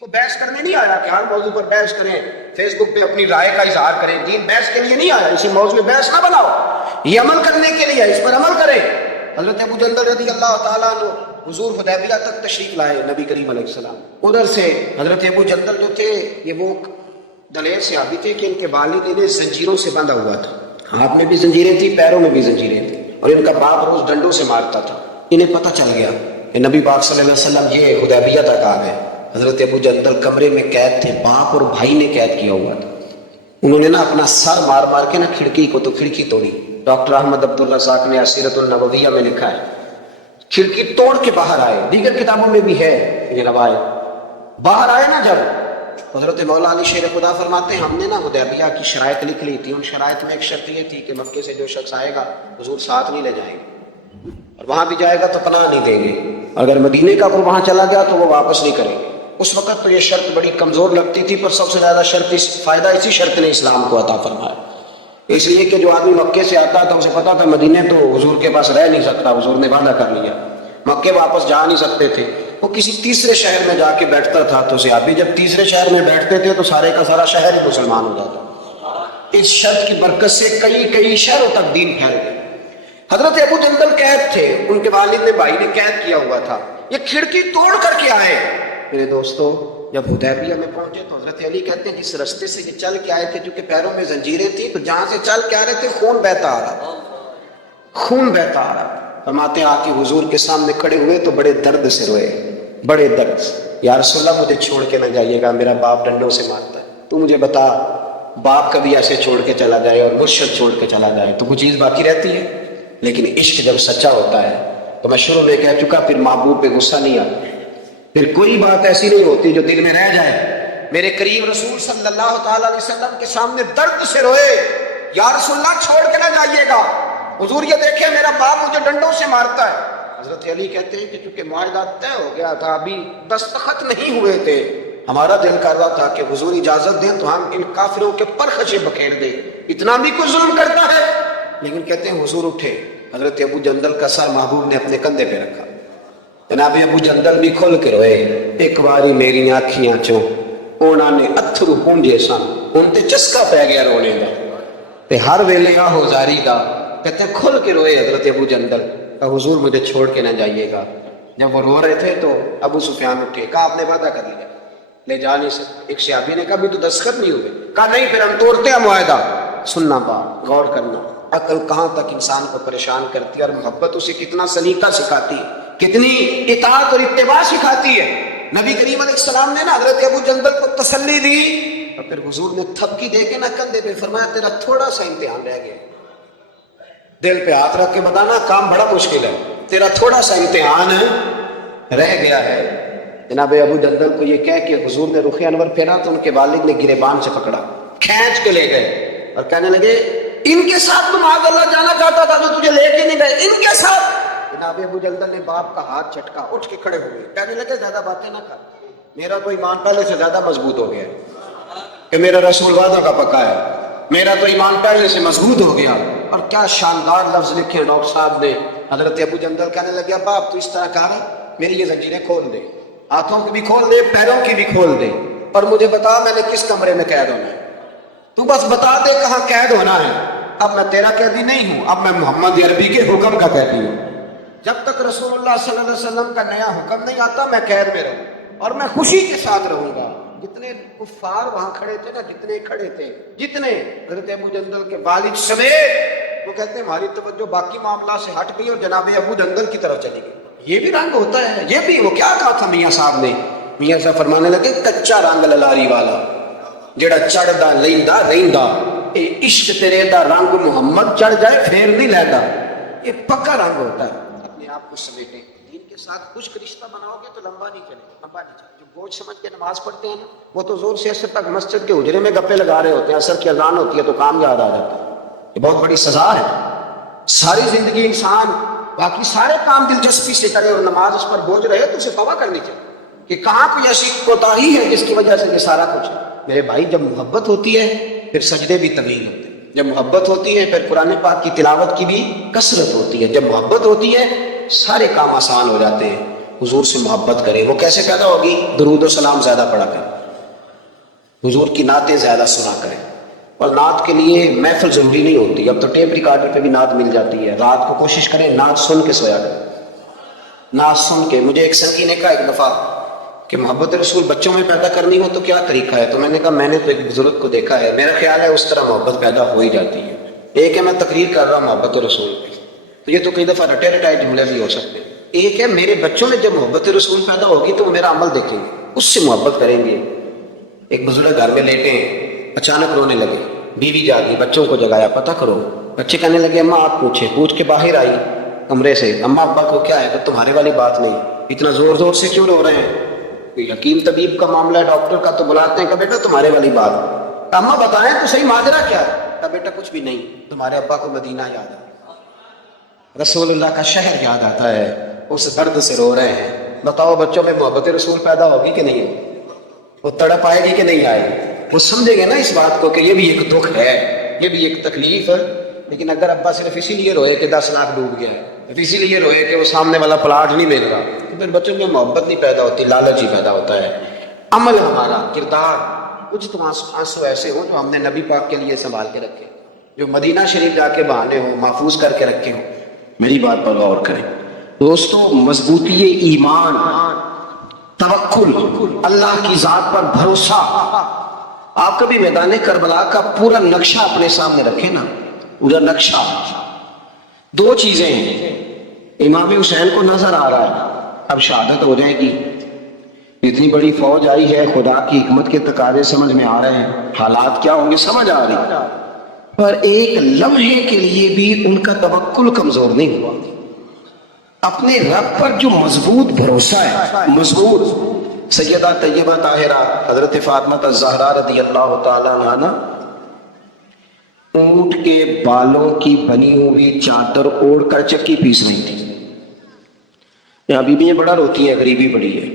کو بحث کرنے نہیں آیا کہ ہر موضوع پر بحث کریں، فیس بک پہ اپنی رائے کا اظہار کریں. دین بحث کے لیے نہیں آیا، اسی موضوع میں بحث نہ بناؤ، یہ عمل کرنے کے لیے، اس پر عمل کریں. حضرت ابو جندل رضی اللہ تعالیٰ عنہ حضور حدیبیہ تک تشریف لائے نبی کریم علیہ السلام. ادھر سے حضرت ابو جندل جو تھے یہ وہ دلیر صحابی تھے کہ ان کے والد انہیں زنجیروں سے بندھا ہوا تھا، ہاتھ میں بھی زنجیریں تھی، پیروں میں بھی زنجیریں تھیں، اور ان کا باپ روز ڈنڈوں سے مارتا تھا. انہیں پتہ چل گیا کہ نبی پاک صلی اللہ علیہ وسلم یہ حدیبیہ تک آ گئے. حضرت ابو جندل کمرے میں قید تھے، باپ اور بھائی نے قید کیا ہوا تھا. انہوں نے نا اپنا سر مار مار کے نا کھڑکی کو تو کھڑکی توڑی. ڈاکٹر احمد عبدالرزاق نے سیرت النبویہ میں لکھا ہے کھڑکی توڑ کے باہر آئے، دیگر کتابوں میں بھی ہے یہ روایت. باہر آئے نا جب حضرت مولا علی شیر خدا فرماتے ہیں ہم نے نا حدیبیہ کی شرائط لکھ لی تھی. ان شرائط میں ایک شرط یہ تھی کہ مکے سے جو شخص آئے گا حضور ساتھ نہیں لے جائیں گے، اور وہاں بھی جائے گا تو پناہ نہیں دیں گے. اگر مدینے کا وہاں چلا گیا تو وہ واپس نہیں کریں گے. اس وقت تو یہ شرط بڑی کمزور لگتی تھی، پر سب سے زیادہ فائدہ اسی شرط نے اسلام کو عطا فرمایا. اس لیے کہ جو آدمی مکے سے آتا تھا اسے پتا تھا مدینے تو حضور کے پاس رہ نہیں سکتا، حضور نے وعدہ کر لیا. مکے واپس جا نہیں سکتے تھے، وہ کسی تیسرے شہر میں جا کے بیٹھتا تھا. تو صحابی جب تیسرے شہر میں بیٹھتے تھے تو سارے کا سارا شہر ہی مسلمان ہو جاتا. اس شرط کی برکت سے کئی شہروں تک دین پھیل گئے. حضرت ابو جندل قید تھے، ان کے والد نے بھائی نے قید کیا ہوا تھا. یہ کھڑکی توڑ کر کے آئے. میرے دوستو جب حدیبیہ میں پہنچے تو حضرت علی کہتے ہیں جس رستے سے یہ چل کے آئے تھے، کیونکہ پیروں میں زنجیریں تھیں، تو جہاں سے چل کے آ رہے تھے خون بہتا آ رہا تھا، خون بہتا آ رہا تھا. فرماتے ہیں آ کے حضور کے سامنے کھڑے ہوئے تو بڑے درد سے روئے، بڑے درد سے. یا رسول اللہ مجھے چھوڑ کے نہ جائیے گا، میرا باپ ڈنڈوں سے مارتا ہے. تو مجھے بتا باپ کبھی ایسے چھوڑ کے چلا جائے اور مرشد چھوڑ کے چلا جائے تو کوئی چیز باقی رہتی ہے؟ لیکن عشق جب سچا ہوتا ہے تو میں شروع میں کہہ چکا، پھر محبوب پہ غصہ نہیں آتا، پھر کوئی بات ایسی نہیں ہوتی جو دل میں رہ جائے. میرے کریم رسول صلی اللہ تعالی علیہ وسلم کے سامنے درد سے روئے، یا رسول اللہ چھوڑ کے نہ جائیے گا، حضور یہ دیکھیں میرا باپ مجھے ڈنڈوں سے مارتا ہے. حضرت علی کہتے ہیں کہ چونکہ معاہدہ طے ہو گیا تھا، ابھی دستخط نہیں ہوئے تھے، ہمارا دل کر رہا تھا کہ حضور اجازت دیں تو ہم ان کافروں کے پرخچے بکھیر دیں، اتنا بھی کوئی ظلم کرتا ہے. لیکن کہتے ہیں حضور اٹھے. حضرت ابو جندل کا سر محبوب نے اپنے کندھے پہ رکھا. جناب ابو جندل بھی کھل کے روئے. ایک باری میری آنکھیاں چوں اونا نے اتھرو پونجے سن، ان تے چسکا پہ گیا رونے دا تے ہر ویلے آہو زاری دا. کہتے ہیں کھل کے روئے حضرت ابو جندل، حضور مجھے چھوڑ کے نہ جائیے گا. جب وہ رو رہے تھے تو ابو سفیان اٹھے، کہا آپ نے وعدہ کر لیا لے جا نہیں سکتے. ایک صحابی نے کہا بھی تو دستخط نہیں ہوئے. کہا نہیں پھر ہم توڑتے ہیں معاہدہ. سننا بات، غور کرنا، عقل کہاں تک انسان کو پریشان کرتی ہے اور محبت اسے کتنا سلیقہ سکھاتی ہے، کتنی اطاعت اور اتباع سکھاتی ہے. نبی کریم علیہ السلام نے نا حضرت ابو جندل کو تسلی دی، اور پھر حضور نے تھپکی دے کے نا کندھے پہ فرمایا تیرا تھوڑا سا امتحان رہ گیا. دل پہ ہاتھ رکھ کے بتانا کام بڑا مشکل ہے، تیرا تھوڑا سا امتحان رہ گیا ہے. جناب ابو جندل کو یہ کہہ کہ حضور نے رخ انور پھیرا تو ان کے والد نے گریبان سے پکڑا، کھینچ کے لے گئے اور کہنے لگے ان کے ساتھ تم معاذ اللہ جانا چاہتا تھا جو تجھے لے کے نہیں گئے، ان کے ساتھ. جناب ابو جندل نے باپ کا ہاتھ چٹکا، اٹھ کے کھڑے ہوئے، کہنے لگے زیادہ باتیں نہ کر، میرا تو ایمان پہلے سے زیادہ مضبوط ہو گیا کہ میرا رسول وعدہ کا پکا ہے، میرا تو ایمان پہلے سے مضبوط ہو گیا. اور کیا شاندار لفظ لکھے ڈاکٹر صاحب نے. حضرت ابو جندل کہنے لگے باپ تو اس طرح کہا میری یہ زنجیریں کھول دے، ہاتھوں کی بھی کھول دے، پیروں کی بھی کھول دے، اور مجھے بتا میں نے کس کمرے میں قید ہونا ہے، تو بس بتا دے کہاں قید ہونا ہے. اب میں تیرا قیدی نہیں ہوں، اب میں محمد عربی کے حکم کا قیدی ہوں. جب تک رسول اللہ صلی اللہ علیہ وسلم کا نیا حکم نہیں آتا میں قید میں رہوں، اور میں خوشی کے ساتھ رہوں گا. جتنے کفار وہاں کھڑے تھے نا، جتنے کھڑے تھے، جتنے حضرت ابو جندل کے والد سمیت، وہ کہتے ہیں ہماری توجہ باقی معاملات سے ہٹ گئی اور جناب ابو جندل کی طرف چلی گئی. یہ بھی رنگ ہوتا ہے، یہ بھی. وہ کیا کہا تھا میاں صاحب نے؟ میاں صاحب فرمانے لگے کچا رنگ للاری والا جڑا چڑھدا لیندا رہندا، اے عشق تیرے دا رنگ محمد چڑھ جائے پھر نہیں لینا. یہ پکا رنگ ہوتا ہے. اپنے آپ کو سمیٹیں، دین کے ساتھ خشک رشتہ بناؤ گے تو لمبا نہیں چلے، لمبا نہیں چلے. جو بوجھ سمجھ کے نماز پڑھتے ہیں نا وہ تو زور سے اثر تک مسجد کے حجرے میں گپے لگا رہے ہوتے ہیں، اثر کی اذان ہوتی ہے تو کام یاد آ جاتا ہے. یہ بہت بڑی سزا ہے. ساری زندگی انسان باقی سارے کام دلچسپی سے کرے اور نماز اس پر بوجھ رہے تو اسے توبہ کرنی چاہیے کہ کہاں کوئی ایسی کوتاہی ہے جس کی وجہ سے یہ سارا کچھ ہے. میرے بھائی جب محبت ہوتی ہے پھر سجدے بھی طویل ہوتے ہیں، جب محبت ہوتی ہے پھر قرآن پاک کی تلاوت کی بھی کثرت ہوتی ہے، جب محبت ہوتی ہے سارے کام آسان ہو جاتے ہیں. حضور سے محبت کریں. وہ کیسے پیدا ہوگی؟ درود و سلام زیادہ پڑھا کریں, حضور کی نعتیں زیادہ سنا کریں. اور نعت کے لیے محفل ضروری نہیں ہوتی, اب تو ٹیپ ریکارڈر پہ بھی نعت مل جاتی ہے. رات کو کوشش کریں نعت سن کے سویا کریں, نعت سن کے. مجھے ایک سنگی نے کہا ایک دفعہ کہ محبت رسول بچوں میں پیدا کرنی ہو تو کیا طریقہ ہے؟ تو میں نے کہا میں نے تو ایک بزرگ کو دیکھا ہے, میرا خیال ہے اس طرح محبت پیدا ہو ہی جاتی ہے. ایک ہے میں تقریر کر رہا ہوں محبت رسول پہ, تو یہ تو کئی دفعہ رٹے رٹائے جملے بھی ہو سکتے ہیں. ایک ہے میرے بچوں میں جب محبت رسول پیدا ہوگی تو وہ میرا عمل دیکھیں گے, اس سے محبت کریں گے. ایک بزرگ گھر میں لیٹے ہیں, اچانک رونے لگے, بیوی جاگی, بچوں کو جگایا, پتہ کرو. بچے کہنے لگے اماں آپ پوچھیں. پوچھ کے باہر آئی کمرے سے, اماں ابا کو کیا ہے؟ کہ تمہارے والی بات نہیں, اتنا زور زور سے کیوں رو رہے ہیں؟ کوئی حکیم طبیب کا معاملہ ہے, ڈاکٹر کا, تو بلاتے ہیں کہ بیٹا تمہارے والی بات. اماں بتائیں تو صحیح ماجرا کیا ہے؟ کہ بیٹا کچھ بھی نہیں, تمہارے ابا کو مدینہ یاد آتا, رسول اللہ کا شہر یاد آتا ہے, اس درد سے رو رہے ہیں. بتاؤ بچوں میں محبت رسول پیدا ہوگی کہ نہیں ہوگی؟ وہ تڑپ آئے گی کہ نہیں آئے گی؟ وہ سمجھیں گے نا اس بات کو کہ یہ بھی ایک دکھ ہے, یہ بھی ایک تکلیف ہے. لیکن اگر ابا صرف اسی لیے روئے کہ 10 لاکھ ڈوب گیا ہے, اسی لیے روئے کہ وہ سامنے والا پلاٹ نہیں مل رہا, تو پھر بچوں میں محبت نہیں پیدا ہوتی, لالچ ہی پیدا ہوتا ہے. عمل ہمارا, کردار, کچھ تو آنسو ایسے ہوں جو ہم نے نبی پاک کے لیے سنبھال کے رکھے, جو مدینہ شریف جا کے بہانے ہوں, محفوظ کر کے رکھے ہوں. میری بات پر غور کریں دوستو. مضبوطی ایمان, توکل, اللہ کی ذات پر بھروسہ. آپ کبھی میدان کربلا کا پورا نقشہ اپنے سامنے رکھیں نا, پورا نقشہ. 2 چیزیں ہیں, امام حسین کو نظر آ رہا ہے اب شہادت ہو جائے گی, اتنی بڑی فوج آئی ہے, خدا کی حکمت کے تقاضے سمجھ میں آ رہے ہیں, حالات کیا ہوں گے سمجھ آ رہی, پر ایک لمحے کے لیے بھی ان کا توکل کمزور نہیں ہوا. اپنے رب پر جو مضبوط بھروسہ ہے, مضبوط. سیدہ طیبہ طاہرہ حضرت فاطمہ الزہرا رضی اللہ تعالیٰ عنہ اونٹ کے بالوں کی بنی ہوئی چادر اوڑھ کر چکی پیس رہی تھی. یہاں بیویاں بڑا روتی ہیں, غریبی بڑی ہے,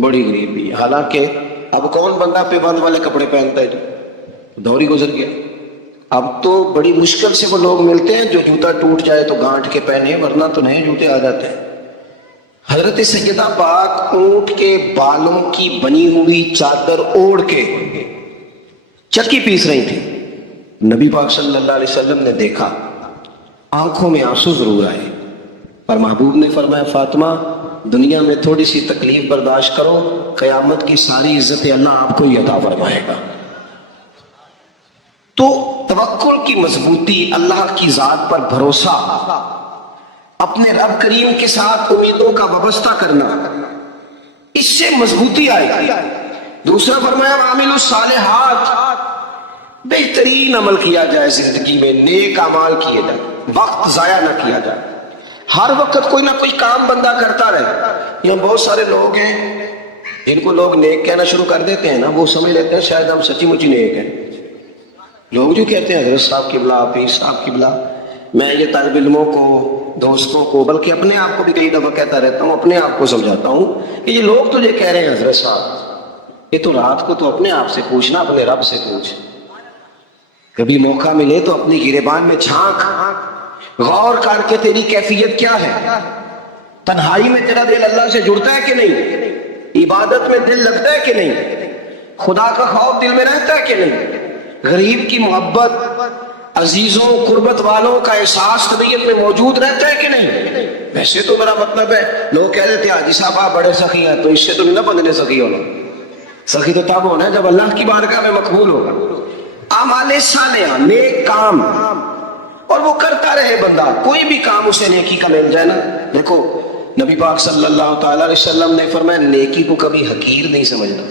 بڑی غریبی ہے. حالانکہ اب کون بندہ پہ بند والے کپڑے پہنتا ہے, جو دور ہی گزر گیا. اب تو بڑی مشکل سے وہ لوگ ملتے ہیں جو جوتا ٹوٹ جائے تو گانٹھ کے پہنے, ورنہ تو نئے جوتے آ جاتے ہیں. حضرت سیدہ پاک اونٹ کے بالوں کی بنی ہوئی چادر اوڑھ کے چکی پیس رہی تھی. نبی پاک صلی اللہ علیہ وسلم نے دیکھا, آنکھوں میں آنسو ضرور آئے, پر محبوب نے فرمایا فاطمہ دنیا میں تھوڑی سی تکلیف برداشت کرو, قیامت کی ساری عزت اللہ آپ کو ہی عطا فرمائے گا. تو توکل کی مضبوطی, اللہ کی ذات پر بھروسہ, اپنے رب کریم کے ساتھ امیدوں کا وابستہ کرنا, اس سے مضبوطی آئے گی. دوسرا فرمایا وَعَمِلُوا الصَّالِحَاتِ, بہترین عمل کیا جائے زندگی میں, نیک اعمال کیے جائے, وقت ضائع نہ کیا جائے. ہر وقت کوئی نہ کوئی کام بندہ کرتا رہے. یہاں بہت سارے لوگ ہیں جن کو لوگ نیک کہنا شروع کر دیتے ہیں نا, وہ سمجھ لیتے ہیں شاید ہم سچی مچی نیک ہیں. لوگ جو کہتے ہیں حضرت صاحب قبلہ, حافظ صاحب قبلہ, میں یہ طالب علموں کو, دوستوں کو, بلکہ اپنے آپ کو بھی کئی دفعہ کہتا رہتا ہوں, اپنے آپ کو سمجھاتا ہوں کہ یہ لوگ تو یہ کہہ رہے ہیں حضرت صاحب, یہ تو رات کو تو اپنے آپ سے پوچھنا, اپنے رب سے پوچھ. کبھی موقع ملے تو اپنی گریبان میں جھانک, غور کر کے تیری کیفیت کیا ہے. تنہائی میں تیرا دل اللہ سے جڑتا ہے کہ نہیں, عبادت میں دل لگتا ہے کہ نہیں, خدا کا خوف دل میں رہتا ہے کہ نہیں, غریب کی محبت, عزیزوں قربت والوں کا احساس طبیعت میں موجود رہتا ہے کہ نہیں. ویسے تو میرا مطلب ہے, لوگ کہہ دیتے ہیں حاجی صاحب آپ بڑے سخی ہیں, تو اس سے تو نہیں نہ بندنے سخی ہونا. سخی تو تب ہونا ہے جب اللہ کی بارگاہ میں مقبول ہوگا. اعمال صالحہ, نیک کام, اور وہ کرتا رہے بندہ, کوئی بھی کام اسے نیکی کا مل جائے نا. دیکھو نبی پاک صلی اللہ تعالیٰ علیہ وسلم نے فرمایا نیکی کو کبھی حقیر نہیں سمجھنا,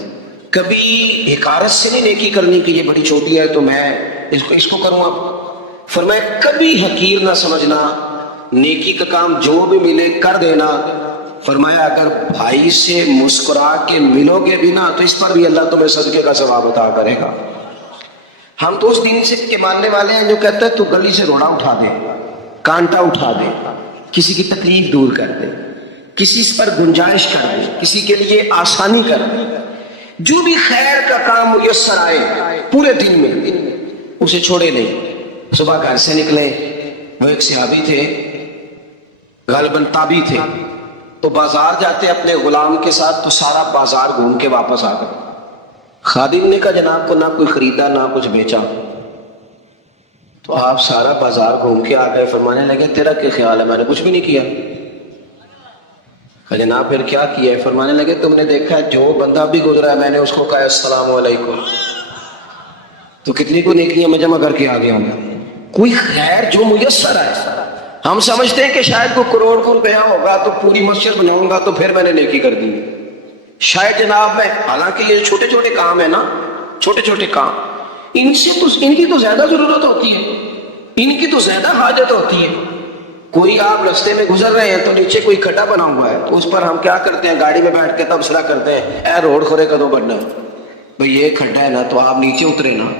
کبھی حقارت سے نہیں نیکی کرنی کہ یہ بڑی چھوٹی ہے تو میں اس کو کروں. اب فرمایا کبھی حقیر نہ سمجھنا, نیکی کا کام جو بھی ملے کر دینا. فرمایا اگر بھائی سے مسکرا کے ملو گے بھی نا تو اس پر بھی اللہ تمہیں صدقے کا ثواب عطا کرے گا. ہم تو اس دین سے کے ماننے والے ہیں جو کہتے ہیں تو گلی سے روڑا اٹھا دے, کانٹا اٹھا دے, کسی کی تکلیف دور کر دے, کسی پر گنجائش کر دے, کسی کے لیے آسانی کر دے, جو بھی خیر کا کام میسر آئے پورے دن میں اسے چھوڑے نہیں. صبح گھر سے نکلے, وہ ایک صحابی تھے, غالباً تابعی تھے, تو بازار جاتے اپنے غلام کے ساتھ تو سارا بازار گھوم کے واپس آ گئے. خادم نے کہا جناب کو نہ کوئی خریدا نہ کچھ بیچا. تو آپ سارا بازار گھوم کے آ گئے. فرمانے لگے تیرا کیا خیال ہے؟ میں نے کچھ بھی نہیں کیا. جناب پھر کیا کیا ہے؟ فرمانے لگے تم نے دیکھا جو بندہ بھی گزرا ہے میں نے اس کو کہا السلام علیکم. تو کتنی کو نیکیاں میں جمع کر کے آ گیا ہوں. کوئی خیر جو میسر ہے. ہم سمجھتے ہیں کہ شاید کوئی کروڑ کو روپیہ ہوگا تو پوری مسجد بناؤں گا تو پھر میں نے نیکی کر دی. شاید جناب میں، حالانکہ یہ چھوٹے چھوٹے کام ہے نا، چھوٹے چھوٹے کام، ان کی تو زیادہ ضرورت ہوتی ہے، ان کی تو زیادہ حاجت ہوتی ہے. کوئی آپ رستے میں گزر رہے ہیں تو نیچے کوئی کھڈا بنا ہوا ہے تو اس پر ہم کیا کرتے ہیں؟ گاڑی میں بیٹھ کے تبصرہ کرتے ہیں اے روڈ کھورے کدو بننا بھئی، یہ کھڈا ہے نا تو آپ نیچے اترے نا،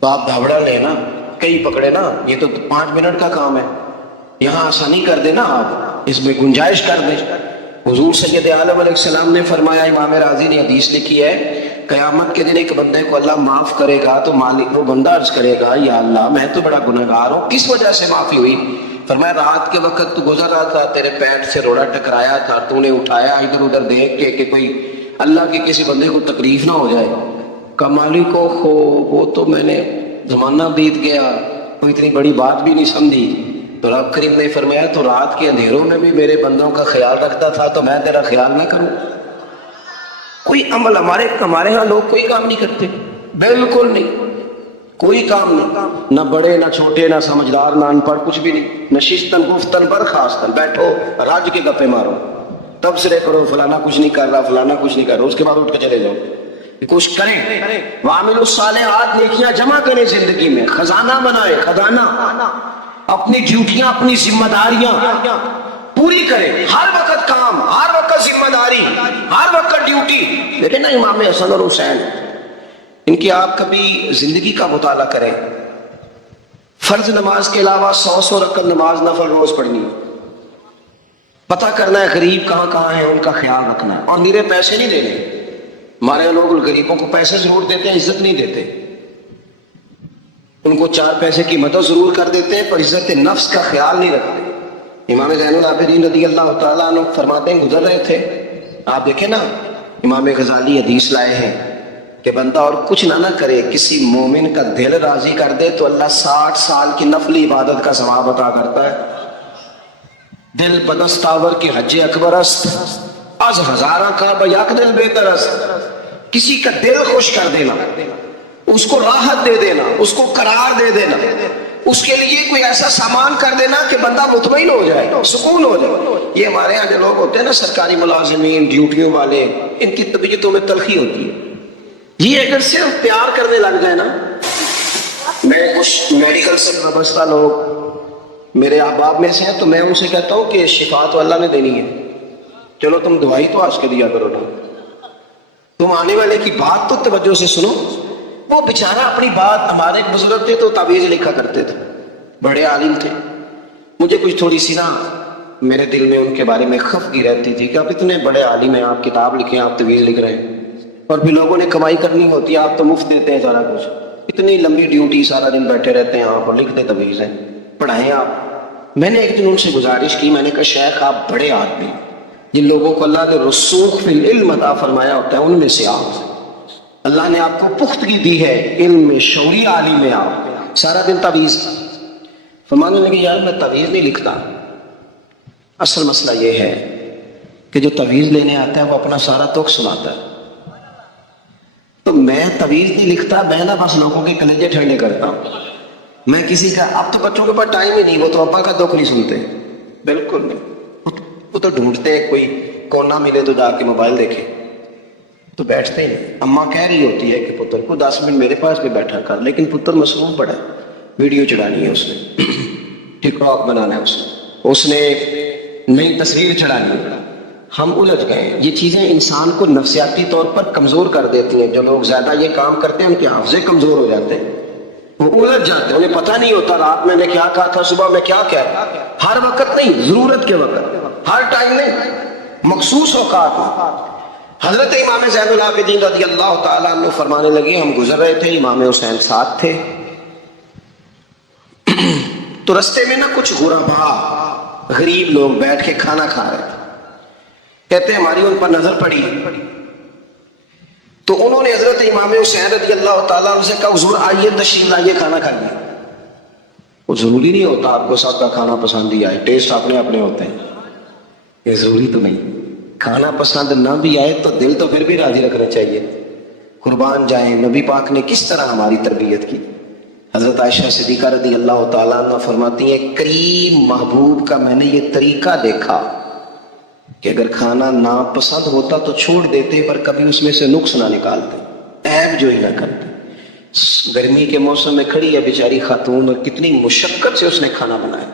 تو آپ دھاوڑا لے نا، کئی پکڑے نا، یہ تو 5 منٹ کا کام ہے، یہاں آسانی کر دے نا، آپ اس میں گنجائش کر دیں. حضور سید عالم علیہ السلام نے فرمایا، امام راضی نے حدیث لکھی ہے، قیامت کے دن ایک بندے کو اللہ معاف کرے گا تو مالک وہ بندہ عرض کرے گا یا اللہ میں تو بڑا گنہگار ہوں، کس وجہ سے معافی ہوئی؟ فرمایا رات کے وقت تو گزر رہا تھا، تیرے پیٹ سے روڑا ٹکرایا تھا، تو نے اٹھایا ادھر ادھر دیکھ کے کہ کوئی اللہ کے کسی بندے کو تکلیف نہ ہو جائے. کہ مالک کو وہ تو میں نے زمانہ بیت گیا، کوئی اتنی بڑی بات بھی نہیں سمجھی. تو رب کریم نے فرمایا تو رات کے اندھیروں میں بھی میرے بندوں کا خیال رکھتا تھا تو میں تیرا خیال نہ کروں؟ کوئی عمل ہمارے ہاں لوگ کوئی کام نہیں کرتے، بالکل نہیں، کوئی کام نہیں، نہ بڑے نہ چھوٹے نہ سمجھدار نہ ان پڑھ، کچھ بھی نہیں. نشستن گفتن برخاستن، بیٹھو راج کے گپے مارو، تبصرے کرو فلانا کچھ نہیں کر رہا، فلانا کچھ نہیں کر رہا، اس کے بعد اٹھ کے چلے جاؤ. کچھ کریں، وعملوا الصالحات، نیکیاں جمع کریں زندگی میں، خزانہ بنائے، خزانہ، اپنی ڈیوٹیاں اپنی ذمہ داریاں پوری کریں. ہر وقت کام، ہر وقت ذمہ داری، ہر وقت ڈیوٹی. دیکھیں نا امام حسن اور حسین، ان کی آپ کبھی زندگی کا مطالعہ کریں. فرض نماز کے علاوہ 100 رکعت نماز نفل روز پڑھنی ہے. پتہ کرنا ہے غریب کہاں کہاں ہے، ان کا خیال رکھنا ہے، اور میرے پیسے نہیں دینے. ہمارے لوگ غریبوں کو پیسے ضرور دیتے ہیں، عزت نہیں دیتے. ان کو 4 پیسے کی مدد ضرور کر دیتے ہیں پر عزت نفس کا خیال نہیں رکھتے. امام زین العابدین رضی اللہ تعالیٰ عنہ فرماتے ہیں گزر رہے تھے، آپ دیکھیں نا امام غزالی حدیث لائے ہیں کہ بندہ اور کچھ نہ کرے، کسی مومن کا دل راضی کر دے تو اللہ 60 سال کی نفلی عبادت کا ثواب عطا کرتا ہے. دل بدستاور کی حج اکبر است، از ہزارہ کا بیک دل بہتر است. کسی کا دل خوش کر دینا، اس کو راحت دے دینا، اس کو قرار دے دینا، اس کے لیے کوئی ایسا سامان کر دینا کہ بندہ مطمئن ہو جائے، سکون ہو جائے. یہ ہمارے یہاں جو لوگ ہوتے ہیں نا سرکاری ملازمین، ڈیوٹیوں والے، ان کی طبیعتوں میں تلخی ہوتی ہے. یہ اگر صرف پیار کرنے لگ جائے نا، میں کچھ میڈیکل سے وابستہ لوگ میرے احباب میں سے ہیں تو میں ان سے کہتا ہوں کہ شفا تو اللہ نے دینی ہے، چلو تم دوائی تو آج کے دیا کرو نا، تم آنے والے کی بات تو توجہ سے سنو. وہ بیچارہ اپنی بات، ہمارے ایک بزرگ تھے تو تعویذ لکھا کرتے تھے، بڑے عالم تھے. مجھے کچھ تھوڑی سی نا میرے دل میں ان کے بارے میں خفگی رہتی تھی کہ آپ اتنے بڑے عالم ہیں، آپ کتاب لکھیں، آپ تعویذ لکھ رہے ہیں، اور بھی لوگوں نے کمائی کرنی ہوتی ہے، آپ تو مفت دیتے ہیں سارا کچھ. اتنی لمبی ڈیوٹی، سارا دن بیٹھے رہتے ہیں آپ اور لکھتے تعویذ ہیں، پڑھائیں آپ. میں نے ایک دن ان سے گزارش کی، میں نے کہا شیخ آپ بڑے آدمی، جن لوگوں کو اللہ نے رسوخ فی العلم عطا فرمایا ہوتا ہے ان میں سے آپ، اللہ نے آپ کو پختگی دی ہے علم میں، شعوری عالم میں، آپ سارا دن تعویذ. فرمانے لگے یار میں تعویذ نہیں لکھتا. اصل مسئلہ یہ ہے کہ جو تعویذ لینے آتا ہے وہ اپنا سارا دکھ سناتا ہے. تو میں تعویذ نہیں لکھتا، میں نا بس لوگوں کے کلیجے ٹھنڈے کرتا ہوں. میں کسی کا، اب تو بچوں کے پاس ٹائم ہی نہیں، وہ تو ابا کا دکھ نہیں سنتے، بالکل نہیں. وہ تو ڈھونڈتے ہیں کوئی کونا ملے تو جا کے موبائل دیکھے، تو بیٹھتے ہیں. اماں کہہ رہی ہوتی ہے کہ پتر کو 10 منٹ میرے پاس بھی بیٹھا کر، لیکن پتر مصروف پڑا ہے، ویڈیو چڑھانی ہے اس نے، ٹک ٹاک بنانا ہے اس نے نئی تصویر چڑھانی ہے. ہم الجھ گئے. یہ چیزیں انسان کو نفسیاتی طور پر کمزور کر دیتی ہیں. جو لوگ زیادہ یہ کام کرتے ہیں ان کے حافظے کمزور ہو جاتے ہیں، وہ الجھ جاتے ہیں، انہیں پتہ نہیں ہوتا رات میں نے کیا کہا تھا، صبح میں کیا کہا. ہر وقت نہیں، ضرورت کے وقت، ہر ٹائم نہیں، مخصوص اوقات میں. حضرت امام زین العابدین رضی اللہ تعالیٰ عنہ فرمانے لگے ہم گزر رہے تھے، امام حسین ساتھ تھے، تو رستے میں نا کچھ غربا، غریب لوگ بیٹھ کے کھانا کھا رہے تھے. کہتے ہیں ہماری ان پر نظر پڑی تو انہوں نے حضرت امام حسین رضی اللہ تعالیٰ عنہ سے کہا حضور آئیے تشریف لائیے کھانا کھائیے. وہ ضروری نہیں ہوتا آپ کو سب کا کھانا پسند ہی آئے، ٹیسٹ اپنے اپنے ہوتے ہیں، یہ ضروری تو نہیں. کھانا پسند نہ بھی آئے تو دل تو پھر بھی راضی رکھنا چاہیے. قربان جائیں نبی پاک نے کس طرح ہماری تربیت کی. حضرت عائشہ صدیقہ رضی اللہ تعالیٰ عنہ فرماتی ہیں کریم محبوب کا میں نے یہ طریقہ دیکھا کہ اگر کھانا ناپسند ہوتا تو چھوڑ دیتے، پر کبھی اس میں سے نقص نہ نکالتے، عیب جو ہی نہ کرتے. گرمی کے موسم میں کھڑی ہے بیچاری خاتون اور کتنی مشقت سے اس نے کھانا بنایا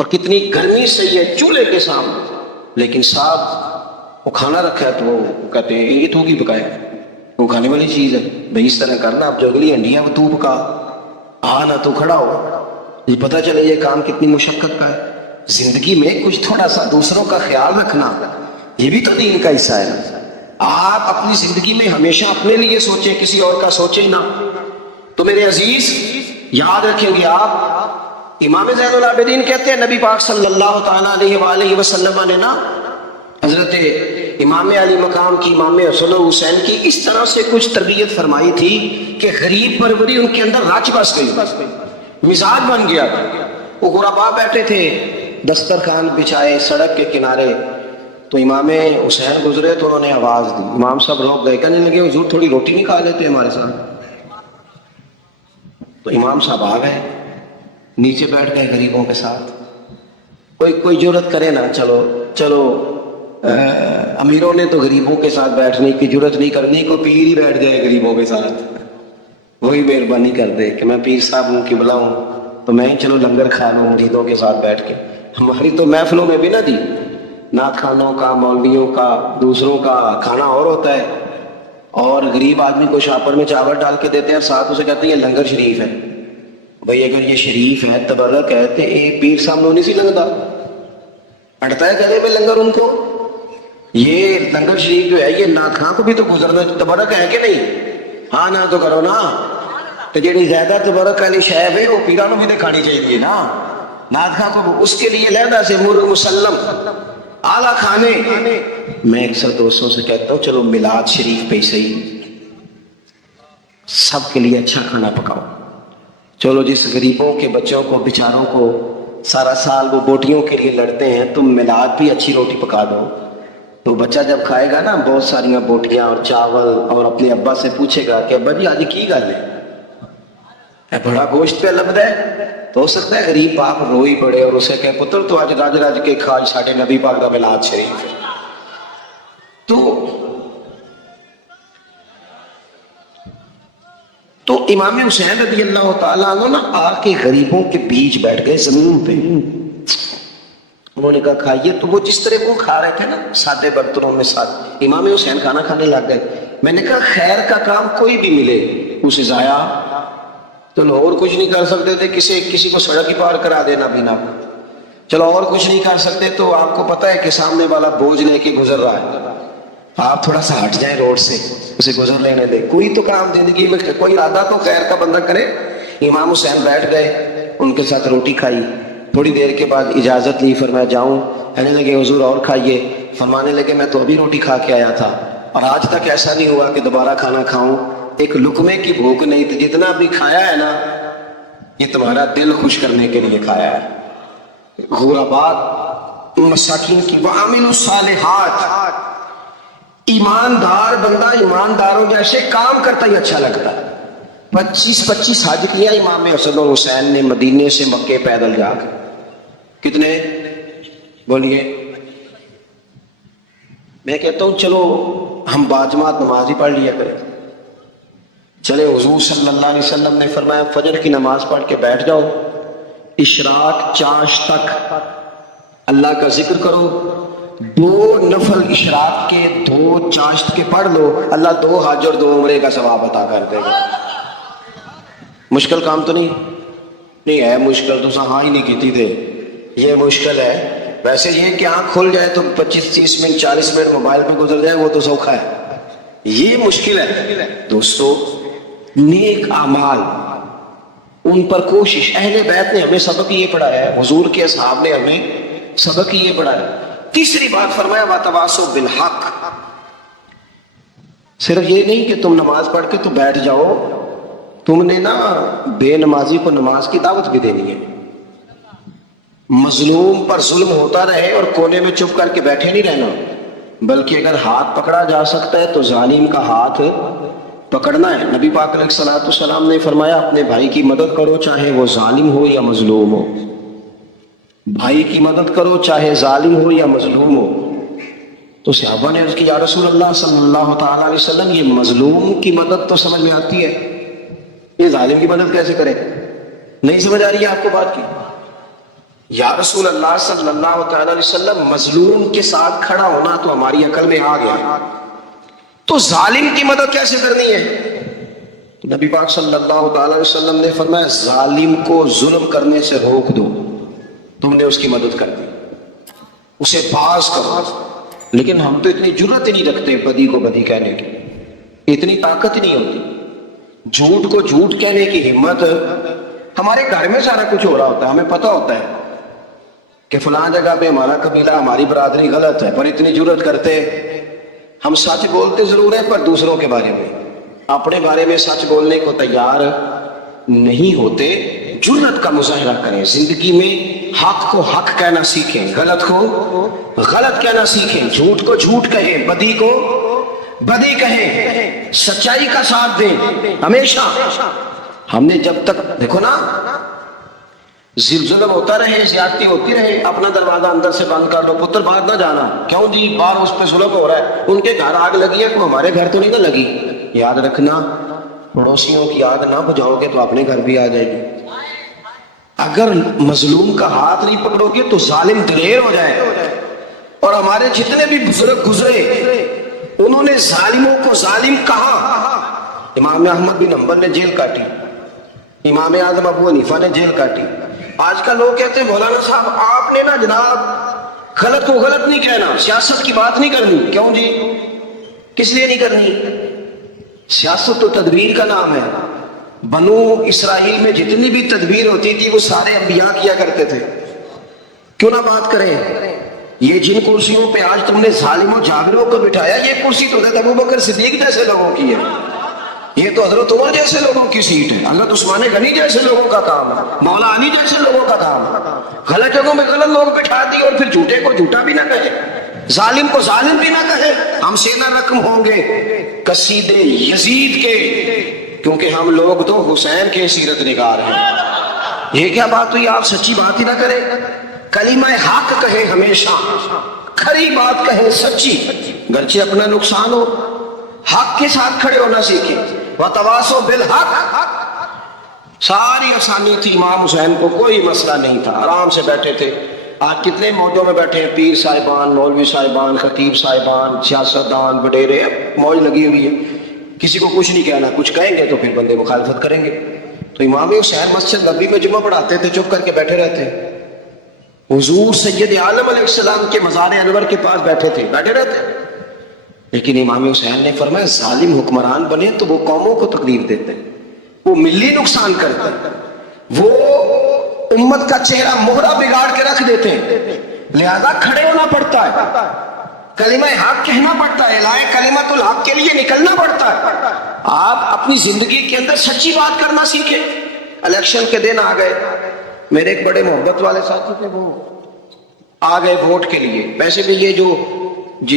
اور کتنی گرمی سے یہ چولہے کے سامنے، لیکن صاحب وہ کھانا رکھا ہے تو وہ کہتے ہیں یہ تو کی پکایا، وہ کھانے والی چیز ہے بھائی، اس طرح کرنا. اب جو اگلی ہنڈیاں وہ تو پکا، نہ تو کھڑا ہو، یہ پتہ چلے یہ کام کتنی مشقت کا ہے. زندگی میں کچھ تھوڑا سا دوسروں کا خیال رکھنا یہ بھی تو دین کا حصہ ہے. آپ اپنی زندگی میں ہمیشہ اپنے لیے سوچیں، کسی اور کا سوچیں نہ. تو میرے عزیز یاد رکھیں گے آپ، امام زین العابدین کہتے ہیں نبی پاک صلی اللہ تعالیٰ علیہ وآلہ وسلم نے نا حضرت امام علی مقام کی، امام حسن و حسین کی اس طرح سے کچھ تربیت فرمائی تھی کہ غریب پروری ان کے اندر رچ بس گئی، مزاج بن گیا. وہ غربا بیٹھے تھے دسترخوان بچھائے سڑک کے کنارے، تو امام حسین گزرے تو انہوں نے آواز دی، امام صاحب روک گئے، کہنے لگے حضور تھوڑی روٹی نہیں کھا لیتے ہمارے ساتھ. تو امام صاحب آ گئے، نیچے بیٹھ گئے غریبوں کے ساتھ. کوئی جرت کرے نا، چلو امیروں نے تو غریبوں کے ساتھ بیٹھنے کی جرت نہیں کرنی، کوئی پیر ہی بیٹھ جائے غریبوں کے ساتھ، وہی مہربانی کر دے کہ میں پیر صاحب ہوں قبلہ ہوں تو میں چلو لنگر کھا لوں مریدوں کے ساتھ بیٹھ کے. ہماری تو محفلوں میں بھی نہ دی، نعت خانوں کا، مولویوں کا، دوسروں کا کھانا اور ہوتا ہے، اور غریب آدمی کو شاپر میں چاول ڈال کے دیتے ہیں اور ساتھ اسے کہتے ہیں یہ لنگر شریف ہے. بھئی اگر یہ شریف ہے تبرک ہے تو ایک پیر صاحب نہیں سی لنگتا اٹھتا ہے گلے میں لنگر ان کو. یہ لنگر شریف جو ہے یہ نعت خان کو بھی تو گزرنا تبرک ہے کہ نہیں؟ ہاں نہ تو کرو نا. تو جی زیادہ تبرک والی شے ہے وہ پیرانو بھی تو کھانی چاہیے نا. نعت خان کو اس کے لیے لہدا سے مرغ مسلم اعلیٰ کھانے. میں اکثر دوستوں سے کہتا ہوں چلو میلاد شریف پہ صحیح سب کے لیے اچھا کھانا پکاؤ. چلو جس غریبوں کے بچوں کو بیچاروں کو سارا سال وہ بوٹیوں کے لیے لڑتے ہیں، تم میلاد بھی اچھی روٹی پکا دو تو بچہ جب کھائے گا نا بہت ساریاں بوٹیاں اور چاول، اور اپنے ابا سے پوچھے گا کہ ابا جی آج کی گل ہے، بڑا گوشت پہ لبدا ہے. تو ہو سکتا ہے غریب باپ روئی پڑے اور اسے کہے پتر تو آج راج راج کے کھا، ساڈے نبی پاک دا میلاد شریف ہے. تو امام حسین رضی اللہ تعالیٰ عنہ نا آ کے غریبوں کے بیچ بیٹھ گئے زمین پہ. انہوں نے کہا کھائیے. تو وہ جس طرح وہ کھا رہے تھے نا سادے برتنوں میں ساتھ، امام حسین کھانا کھانے لگ گئے. میں نے کہا خیر کا کام کوئی بھی ملے اسے ضائع تو اور کچھ نہیں کر سکتے تھے، کسی کو سڑک ہی پار کرا دینا بنا، چلو اور کچھ نہیں کر سکتے تو آپ کو پتا ہے کہ سامنے والا بوجھ لے کے گزر رہا ہے، آپ تھوڑا سا ہٹ جائیں روڈ سے، اسے گزر لینے دیں. کوئی تو کام زندگی میں، کوئی ارادہ تو خیر کا بندہ کرے. امام حسین بیٹھ گئے، ان کے ساتھ روٹی کھائی. تھوڑی دیر کے بعد اجازت لی، فرمایا جاؤں؟ کہنے لگے حضور اور کھائیے. فرمانے لگے میں تو ابھی روٹی کھا کے آیا تھا اور آج تک ایسا نہیں ہوا کہ دوبارہ کھانا کھاؤں، ایک لقمے کی بھوک نہیں تھی، جتنا بھی کھایا ہے نا یہ تمہارا دل خوش کرنے کے لیے کھایا ہے. غربات مساکین کی وعامل الصالحات، ایماندار بندہ ایمانداروں جیسے کام کرتا ہی اچھا لگتا ہے. 25 حج کیا امام حسن اور حسین نے مدینے سے مکے پیدل جا کے. کتنے بولیے؟ میں کہتا ہوں چلو ہم باجماعت نماز ہی پڑھ لیا کریں. چلے حضور صلی اللہ علیہ وسلم نے فرمایا فجر کی نماز پڑھ کے بیٹھ جاؤ، اشراق چاش تک اللہ کا ذکر کرو، 2 نفل اشراق کے 2 چاشت کے پڑھ لو، اللہ 2 حج اور 2 عمرے کا ثواب عطا کر دے گا. مشکل کام تو نہیں ہے، مشکل تو ہاں ہی نہیں کیتی تھے، یہ مشکل ہے. ویسے یہ کہ آنکھ کھل جائے تو 25-30 منٹ 40 منٹ موبائل پہ گزر جائے وہ تو سوکھا ہے، یہ مشکل ہے. دوستو نیک اعمال ان پر کوشش، اہل بیت نے ہمیں سبق یہ پڑھایا ہے، حضور کے اصحاب نے ہمیں سبق یہ پڑھایا ہے. تیسری بات فرمایا وتواصوا بالحق، صرف یہ نہیں کہ تم نماز پڑھ کے تو بیٹھ جاؤ، تم نے نا بے نمازی کو نماز کی دعوت بھی دینی ہے۔ مظلوم پر ظلم ہوتا رہے اور کونے میں چپ کر کے بیٹھے نہیں رہنا، بلکہ اگر ہاتھ پکڑا جا سکتا ہے تو ظالم کا ہاتھ پکڑنا ہے۔ نبی پاک علیہ الصلوۃ والسلام نے فرمایا اپنے بھائی کی مدد کرو چاہے وہ ظالم ہو یا مظلوم ہو، بھائی کی مدد کرو چاہے ظالم ہو یا مظلوم ہو۔ تو صحابہ نے عرض کی یا رسول اللہ صلی اللہ تعالیٰ علیہ وسلم یہ مظلوم کی مدد تو سمجھ میں آتی ہے، یہ ظالم کی مدد کیسے کرے؟ نہیں سمجھ آ رہی ہے آپ کو بات کی؟ یا رسول اللہ صلی اللہ تعالیٰ علیہ وسلم مظلوم کے ساتھ کھڑا ہونا تو ہماری عقل میں آ گیا، تو ظالم کی مدد کیسے کرنی ہے؟ نبی پاک صلی اللہ تعالیٰ علیہ وسلم نے فرمایا ظالم کو ظلم کرنے سے روک دو، تم نے اس کی مدد کر دی، اسے باز کرو۔ لیکن ہم تو اتنی جرت ہی نہیں رکھتے بدی کو بدی کہنے کی، اتنی طاقت نہیں ہوتی، جھوٹ کو جھوٹ کہنے کی ہمت۔ ہمارے گھر میں سارا کچھ ہو رہا ہوتا ہے، ہمیں پتہ ہوتا ہے کہ فلاں جگہ پہ ہمارا قبیلہ ہماری برادری غلط ہے، پر اتنی جرت کرتے ہم سچ بولتے ضرور ہیں پر دوسروں کے بارے میں، اپنے بارے میں سچ بولنے کو تیار نہیں ہوتے۔ جرت کا مظاہرہ کریں، زندگی میں حق کو حق کہنا سیکھیں، غلط کو غلط کہنا سیکھیں، جھوٹ کو جھوٹ کہیں، بدی کو بدی کہیں، سچائی کا ساتھ دیں ہمیشہ۔ ہم نے جب تک دیکھو نا ظلم ہوتا رہے، زیادتی ہوتی رہے، اپنا دروازہ اندر سے بند کر لو، پتر باہر نہ جانا، کیوں جی باہر اس پہ ظلم ہو رہا ہے، ان کے گھر آگ لگی ہے، کو ہمارے گھر تو نہیں نہ لگی۔ یاد رکھنا پڑوسیوں کی آگ نہ بجھاؤ گے تو اپنے گھر بھی آ جائے گی۔ اگر مظلوم کا ہاتھ نہیں پکڑو گے تو ظالم دلیر ہو جائے۔ اور ہمارے جتنے بھی بزرگ گزرے انہوں نے ظالموں کو ظالم کہا۔ امام احمد بن حنبل نے جیل کاٹی، امام اعظم ابو حنیفہ نے جیل کاٹی۔ آج کل لوگ کہتے ہیں مولانا صاحب آپ نے نا جناب غلط کو غلط نہیں کہنا، سیاست کی بات نہیں کرنی۔ کیوں جی؟ کس لیے نہیں کرنی؟ سیاست تو تدبیر کا نام ہے۔ بنو اسرائیل میں جتنی بھی تدبیر ہوتی تھی وہ سارے انبیاء کیا کرتے تھے، کیوں نہ بات کریں؟ یہ جن کرسیوں پہ آج تم نے ظالموں جابروں کو بٹھایا، یہ کرسی تو حضرت ابوبکر صدیق جیسے لوگوں کی ہے، یہ تو حضرت عمر جیسے لوگوں کی سیٹ ہے، حضرت عثمان غنی جیسے لوگوں کا کام ہے، مولا علی جیسے لوگوں کا کام ہے۔ غلط جگہوں میں غلط لوگ بٹھا دی اور پھر جھوٹے کو جھوٹا بھی نہ کہے، ظالم کو ظالم بھی نہ کہے۔ ہم سے نہ رقم ہوں گے قصید یزید کے، کیونکہ ہم لوگ تو حسین کے سیرت نگار ہیں۔ یہ کیا بات ہوئی؟ آپ سچی بات ہی نہ کریں، کلمہ حق کہیں، ہمیشہ کھری بات کہیں، سچی، گرچہ اپنا نقصان ہو، حق کے ساتھ کھڑے ہونا سیکھیں۔ وتواصوا بالحق، ساری آسانی تھی، امام حسین کو کوئی مسئلہ نہیں تھا، آرام سے بیٹھے تھے۔ آج کتنے موجوں میں بیٹھے ہیں، پیر صاحبان، مولوی صاحبان، خطیب صاحبان، سیاستدان، وڈیرے، موج لگی ہوئی ہے، کسی کو کچھ نہیں کہنا، کچھ کہیں گے تو پھر بندے مخالفت کریں گے۔ تو امام حسین مسجد نبوی میں جمعہ پڑھاتے تھے، چپ کر کے بیٹھے رہتے، حضور سید عالم علیہ السلام کے مزار انور کے پاس بیٹھے تھے، بیٹھے رہتے۔ لیکن امام حسین نے فرمایا ظالم حکمران بنے تو وہ قوموں کو تکلیف دیتے، وہ ملی نقصان کرتے، وہ امت کا چہرہ مہرہ بگاڑ کے رکھ دیتے ہیں، لہذا کھڑے ہونا پڑتا ہے، کلمہ حق کہنا پڑتا ہے، الہ کلمۃ الحق کے لیے نکلنا پڑتا ہے۔ آپ اپنی زندگی کے اندر سچی بات کرنا سیکھیں۔ الیکشن کے دن آ گئے، میرے ایک بڑے محبت والے ساتھی تھے، وہ آ گئے ووٹ کے لیے۔ ویسے بھی یہ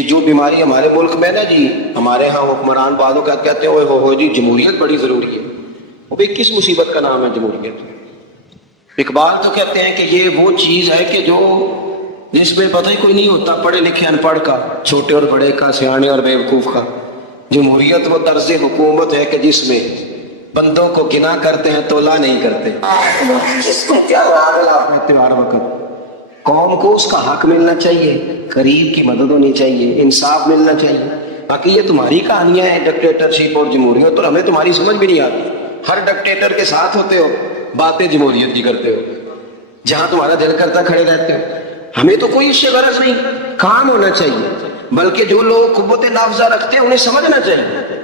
جو بیماری ہمارے ملک میں نا جی، ہمارے ہاں حکمران بعضوں کا کہتے ہیں ہو جی جمہوریت بڑی ضروری ہے۔ وہ بھی کس مصیبت کا نام ہے جمہوریت؟ اقبال تو کہتے ہیں کہ یہ وہ چیز ہے کہ جس میں پتہ ہی کوئی نہیں ہوتا، پڑھے لکھے ان پڑھ کا، چھوٹے اور بڑے کا، سیانے اور بیوقوف کا۔ جمہوریت وہ طرز حکومت ہے کہ جس میں بندوں کو گنا کرتے ہیں، تولا نہیں کرتے۔ اس کو کیا آپ نے تہوار وقت قوم کو اس کا حق ملنا چاہیے، غریب کی مدد ہونی چاہیے، انصاف ملنا چاہیے۔ باقی یہ تمہاری کہانیاں ہیں ڈکٹیٹرشپ اور جمہوریت، اور ہمیں تمہاری سمجھ بھی نہیں آتی۔ ہر ڈکٹیٹر کے ساتھ ہوتے ہو، باتیں جمہوریت کی کرتے ہو، جہاں تمہارا دل کرتا کھڑے رہتے ہو۔ ہمیں تو کوئی اس سے غرض نہیں، کام ہونا چاہیے، بلکہ جو لوگ قوت نافذہ رکھتے ہیں انہیں سمجھنا چاہیے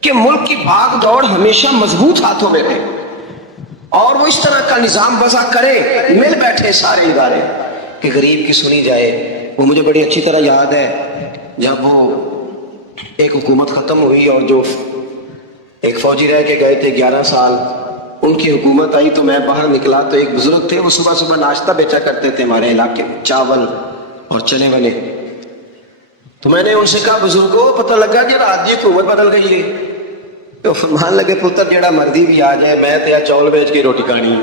کہ ملک کی بھاگ دوڑ ہمیشہ مضبوط ہاتھوں میں رہے، اور وہ اس طرح کا نظام وضع کرے، مل بیٹھے سارے ادارے کہ غریب کی سنی جائے، وہ مجھے بڑی اچھی طرح یاد ہے جب وہ ایک حکومت ختم ہوئی اور جو ایک فوجی رہ کے گئے تھے 11 سال، ان کی حکومت آئی تو میں باہر نکلا تو ایک بزرگ تھے، وہ صبح صبح ناشتہ بیچا کرتے تھے ہمارے علاقے میں، چاول اور چنے بنے. تو میں نے ان سے کہا بزرگوں پتہ لگا کہ آج کی حکومت بدل گئی ہے. تو فرمان لگے پتر جیڑا مرضی بھی آ جائے میں تو چاول بیچ کے روٹی کھانی ہے،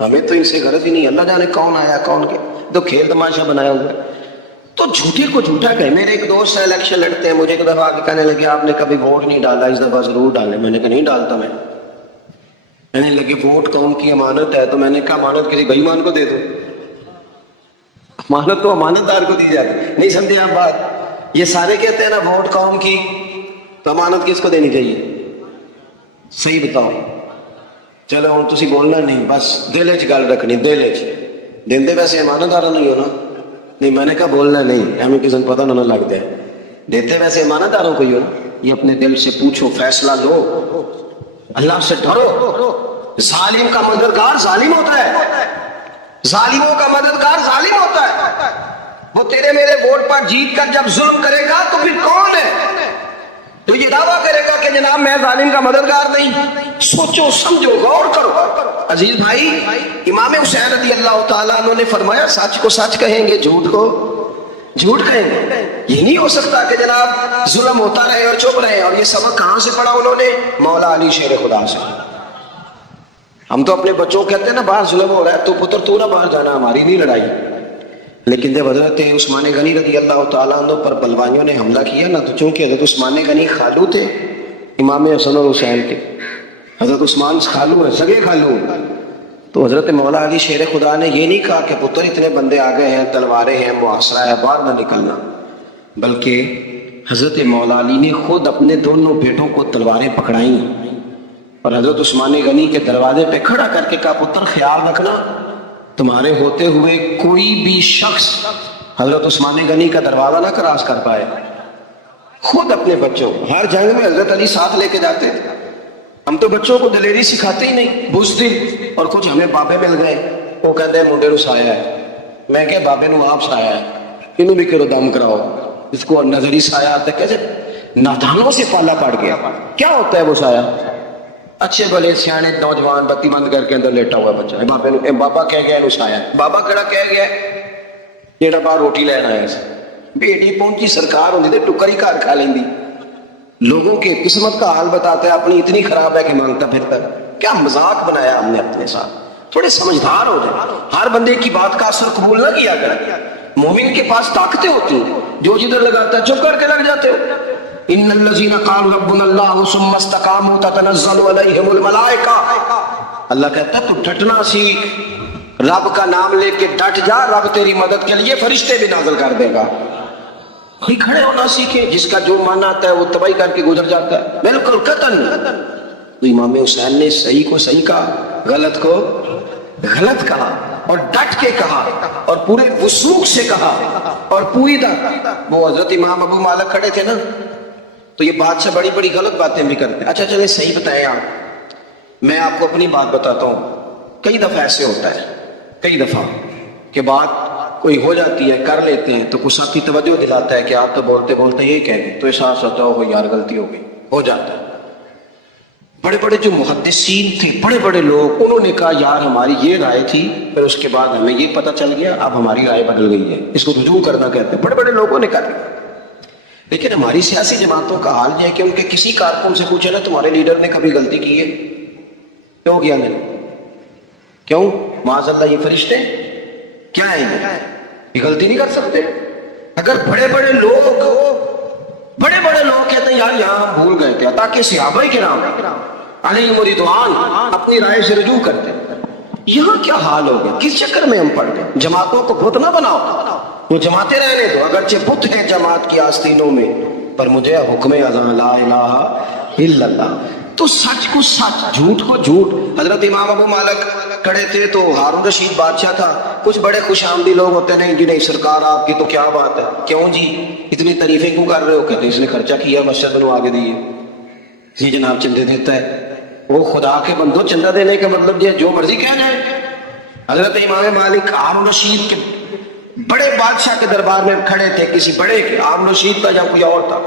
ہمیں تو ان سے غرض ہی نہیں. اللہ جانے کون آیا کون کے تو کھیل تماشا بنایا ہوا ہے. تو جھوٹے کو جھوٹا کہے. میرے ایک دوست ہے الیکشن لڑتے ہیں، مجھے ایک دفعہ آ کے کہنے لگے آپ نے کبھی ووٹ نہیں ڈالا، اس دفعہ ضرور ڈالیں. میں نے کہا نہیں ڈالتا میں. کہنے لگے ووٹ قوم کی امانت ہے. تو میں نے کہا امانت کسی بے ایمان کو دے دو، امانت تو امانت دار کو دی جاتی. نہیں سمجھے آپ بات؟ یہ سارے کہتے ہیں نا ووٹ قوم کی، تو امانت کس کو دینی چاہیے؟ صحیح بتاؤ. چلو ہوں تسی بولنا نہیں، بس دل چ گل رکھنی، دل چ دیندے ویسے امانت دار نہیں ہو نا. نہیں میں نے کہا بولنا نہیں، ہمیں کسی کو پتہ نہ لگ جائے. دیتے ویسے امانت داروں کو ہی ہو نا. یہ اپنے دل سے پوچھو، فیصلہ لو، اللہ سے ڈرو. ظالم کا مددگار ظالم ہوتا ہے، ظالموں کا مددگار ظالم ہوتا ہے. وہ تیرے میرے ووٹ پر جیت کر جب ظلم کرے گا تو پھر کون ہے تو یہ دعویٰ کرے گا کہ جناب میں ظالم کا مددگار نہیں؟ سوچو سمجھو غور کرو. عزیز بھائی، امام حسین رضی اللہ تعالیٰ عنہ نے فرمایا سچ کو سچ کہیں گے، جھوٹ کو جھوٹ کہیں گے. یہ نہیں ہو سکتا کہ جناب ظلم ہوتا رہے اور چپ رہے. اور یہ سبق کہاں سے پڑھا انہوں نے؟ مولا علی شیر خدا سے. ہم تو اپنے بچوں کو کہتے ہیں نا باہر ظلم ہو رہا ہے تو پتر تو نہ باہر جانا، ہماری نہیں لڑائی. لیکن جب حضرت عثمان غنی رضی اللہ تعالیٰ عنہ پر بلوائیوں نے حملہ کیا نا، تو چونکہ حضرت عثمان غنی خالو تھے امام حسن اور حسین کے، حضرت عثمان خالو ہیں، سگے خالو. تو حضرت مولا علی شیر خدا نے یہ نہیں کہا کہ پتر اتنے بندے آ گئے ہیں، تلواریں ہیں، محاصرہ ہے، باہر نہ نکلنا، بلکہ حضرت مولا علی نے خود اپنے دونوں بیٹوں کو تلواریں پکڑائیں اور حضرت عثمان غنی کے دروازے پہ کھڑا کر کے کہا پتر خیال رکھنا تمہارے ہوتے ہوئے کوئی بھی شخص حضرت عثمان غنی کا دروازہ نہ کراس کر پائے. خود اپنے بچوں، ہر جنگ میں حضرت علی ساتھ لے کے جاتے تھے. ہم تو بچوں کو دلیری سکھاتے ہی نہیں، بزدل. اور کچھ ہمیں بابے مل گئے، وہ کہتے ہیں منڈے نو سایا ہے. میں کہ بابے نو آپ سایا ہے، انہوں بھی کرو دم کراؤ. اس کو نظری سایا آتا ہے. کیسے نادانوں سے پالا پڑ گیا. کیا ہوتا ہے وہ سایا؟ اچھے بھلے سیانے نوجوان بتی بند کر کے اندر لیٹا ہوا بچہ بابے نو بابا کہہ گیا انہوں سایا. بابا کہڑا کہہ گیا جیڑا باہر روٹی لین آیا سی. بیٹی پہنچی سرکار ہوندی تے ٹکر ہی گھر کھا لیندی. لوگوں کے قسمت کا حال بتاتا ہے، اپنی اتنی خراب ہے کہ مانگتا پھرتا. کیا مذاق بنایا ہم نے اپنے ساتھ. تھوڑے سمجھدار ہو جائے، ہر بندے کی بات کا اثر قبول نہ کیا کرے. مومن کے پاس طاقتیں ہوتی ہیں، جو جدھر لگاتا ہے چپ کر کے لگ جاتے ہو. ان الذين قالوا ربنا الله ثم استقاموا تتنزل عليهم الملائکہ. اللہ کہتا ہے تو ڈٹنا سیکھ، رب کا نام لے کے ڈٹ جا، رب تیری مدد کے لیے فرشتے بھی نازل کر دے گا. کوئی کھڑے ہونا سیکھے، جس کا جو مانا آتا ہے وہ تباہی کر کے گزر جاتا ہے. بالکل قطعاً. تو امام حسین نے صحیح کو صحیح کہا، غلط کو غلط کہا، اور ڈٹ کے کہا، اور پورے وثوق سے کہا، اور پوری وہ حضرت امام ابو مالک کھڑے تھے نا، تو یہ بات سے بڑی بڑی غلط باتیں بھی کرتے ہیں. اچھا چلے صحیح بتائیں آپ. میں آپ کو اپنی بات بتاتا ہوں. کئی دفعہ ایسے ہوتا ہے، کئی دفعہ کہ بات کوئی ہو جاتی ہے، کر لیتے ہیں، تو کچھ ساتھی توجہ دلاتا ہے کہ آپ تو بولتے بولتے یہی کہہ گئے، تو احساس ہوتا ہو یار غلطی ہو گئی، ہو جاتا ہے. بڑے بڑے جو محدثین تھے، بڑے بڑے لوگ، انہوں نے کہا یار ہماری یہ رائے تھی، پھر اس کے بعد ہمیں یہ پتہ چل گیا اب ہماری رائے بدل گئی ہے. اس کو رجوع کرنا کہتے ہیں. بڑے بڑے لوگوں نے کہا. لیکن ہماری سیاسی جماعتوں کا حال یہ ہے کہ ان کے کسی کارکن سے پوچھے نا تمہارے لیڈر نے کبھی غلطی کی ہے؟ کیوں کیا میں نے؟ کیوں؟ معاذ اللہ یہ فرشتے کیا ہیں؟ یہ غلطی نہیں کر سکتے. اگر بڑے بڑے لوگ کہتے ہیں یار یہاں بھول گئے تھے، تاکہ صحابہ کرام علیہم رضوان اپنی رائے سے رجوع کرتے. یہاں کیا حال ہو گیا؟ کس چکر میں ہم پڑ گئے؟ جماعتوں کو بت نہ بناؤ، وہ جماعتیں رہنے دو. اگرچہ بت ہے جماعت کی آستینوں میں، پر مجھے حکم اذان لا الہ الا اللہ. تو سچ کو سچ، جھوٹ کو جھوٹ. حضرت امام ابو مالک کھڑے تھے تو ہارون رشید بادشاہ تھا. کچھ بڑے خوش آمدی لوگ ہوتے ہیں، نہیں جی نہیں سرکار آپ کی تو کیا بات ہے، کیوں جی اتنی تعریفیں کیوں کر رہے ہو؟ کہتے اس نے خرچہ کیا، مسجد بنوا کے دی. جی جناب چندے دیتا ہے. وہ خدا کے بندو، چندہ دینے کا مطلب یہ جو مرضی کہہ جائے. حضرت امام مالک ہارون رشید کے بڑے بادشاہ کے دربار میں کھڑے تھے، کسی بڑے کے، ہارون رشید تھا یا کوئی اور تھا،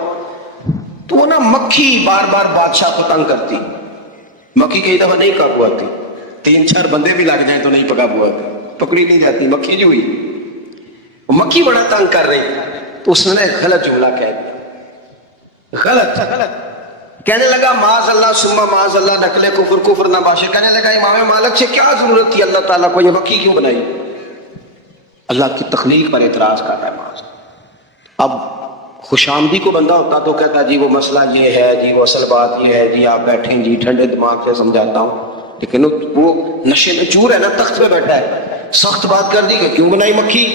تو وہ نا مکھی بار بار بادشاہ کو تنگ کرتی. مکھی کئی دفعہ نہیں قابو آتی، 3-4 بندے بھی لگ جائیں تو نہیں قابو آتی، پکڑی نہیں جاتی، مکھی جو ہوئی. مکھی بڑا تنگ کر رہی، تو اس نے ایک غلط جملہ کہہ دیا، غلط کہنے لگا معاذ اللہ ثم معاذ اللہ، نقل کفر نہ باشے. کہنے لگا امام مالک سے کیا ضرورت تھی اللہ تعالیٰ کو یہ مکھی کیوں بنائی؟ اللہ کی تخلیق پر اعتراض کر رہا ہے معاذ. اب خوش آمدی کو بندہ ہوتا تو کہتا جی وہ مسئلہ یہ ہے جی، وہ اصل بات یہ ہے جی، آپ بیٹھیں جی، ٹھنڈے دماغ سے سمجھاتا ہوں. لیکن وہ نشے میں چور ہے نا، تخت پہ بیٹھا ہے، سخت بات کر دی کہ کیوں بنائی مکھی.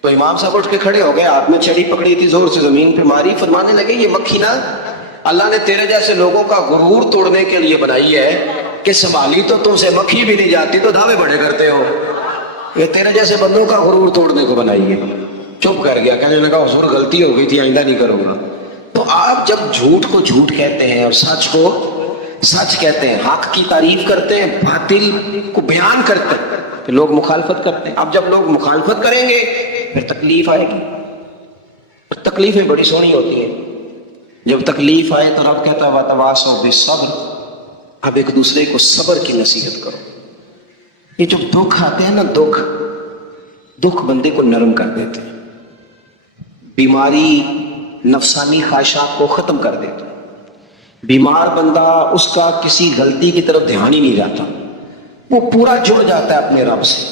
تو امام صاحب اٹھ کے کھڑے ہو گئے، ہاتھ میں چھڑی پکڑی تھی، زور سے زمین پہ ماری، فرمانے لگے یہ مکھی نا اللہ نے تیرے جیسے لوگوں کا غرور توڑنے کے لیے بنائی ہے کہ سنبھالی تو تم سے مکھی بھی نہیں جاتی تو دعوے بڑے کرتے ہو. یہ تیرے جیسے بندوں کا غرور توڑنے کو بنائی ہے. چپ کر گیا، کہنے لگا حضور غلطی ہو گئی تھی، آئندہ نہیں کروں گا. تو آپ جب جھوٹ کو جھوٹ کہتے ہیں اور سچ کو سچ کہتے ہیں، حق کی تعریف کرتے ہیں، باطل کو بیان کرتے ہیں، تو لوگ مخالفت کرتے ہیں. اب جب لوگ مخالفت کریں گے پھر تکلیف آئے گی. تکلیفیں بڑی سونی ہوتی ہیں. جب تکلیف آئے تو رب کہتا ہے وَتَوَاصَوْا بِالصَّبْرِ، اب ایک دوسرے کو صبر کی نصیحت کرو. یہ جب دکھ آتے ہیں نا، دکھ بندے کو نرم کر دیتے ہیں، بیماری نفسانی خواہشات کو ختم کر دیتے ہیں. بیمار بندہ اس کا کسی غلطی کی طرف دھیان ہی نہیں جاتا، وہ پورا جڑ جاتا ہے اپنے رب سے،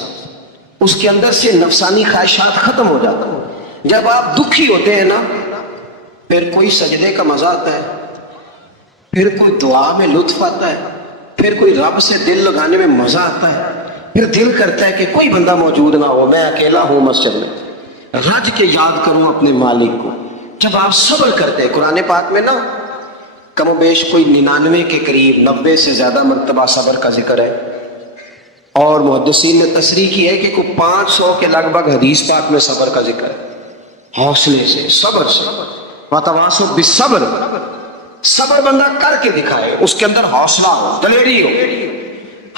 اس کے اندر سے نفسانی خواہشات ختم ہو جاتا ہے. جب آپ دکھی ہوتے ہیں نا، پھر کوئی سجدے کا مزہ آتا ہے، پھر کوئی دعا میں لطف آتا ہے، پھر کوئی رب سے دل لگانے میں مزہ آتا ہے، پھر دل کرتا ہے کہ کوئی بندہ موجود نہ ہو، میں اکیلا ہوں مسجد میں، رج کے یاد کروں اپنے مالک کو. جب آپ صبر کرتے ہیں، قرآن پاک میں نا کم و بیش کوئی 99 کے قریب 90 سے زیادہ مرتبہ صبر کا ذکر ہے، اور محدثین نے تصریح کی ہے کہ کوئی 500 کے لگ بھگ حدیث پاک میں صبر کا ذکر ہے. حوصلے سے، صبر سے، وَتَوَاصَوْا بِالصَّبْرِ، صبر بندہ کر کے دکھائے، اس کے اندر حوصلہ ہو، دلیری ہو.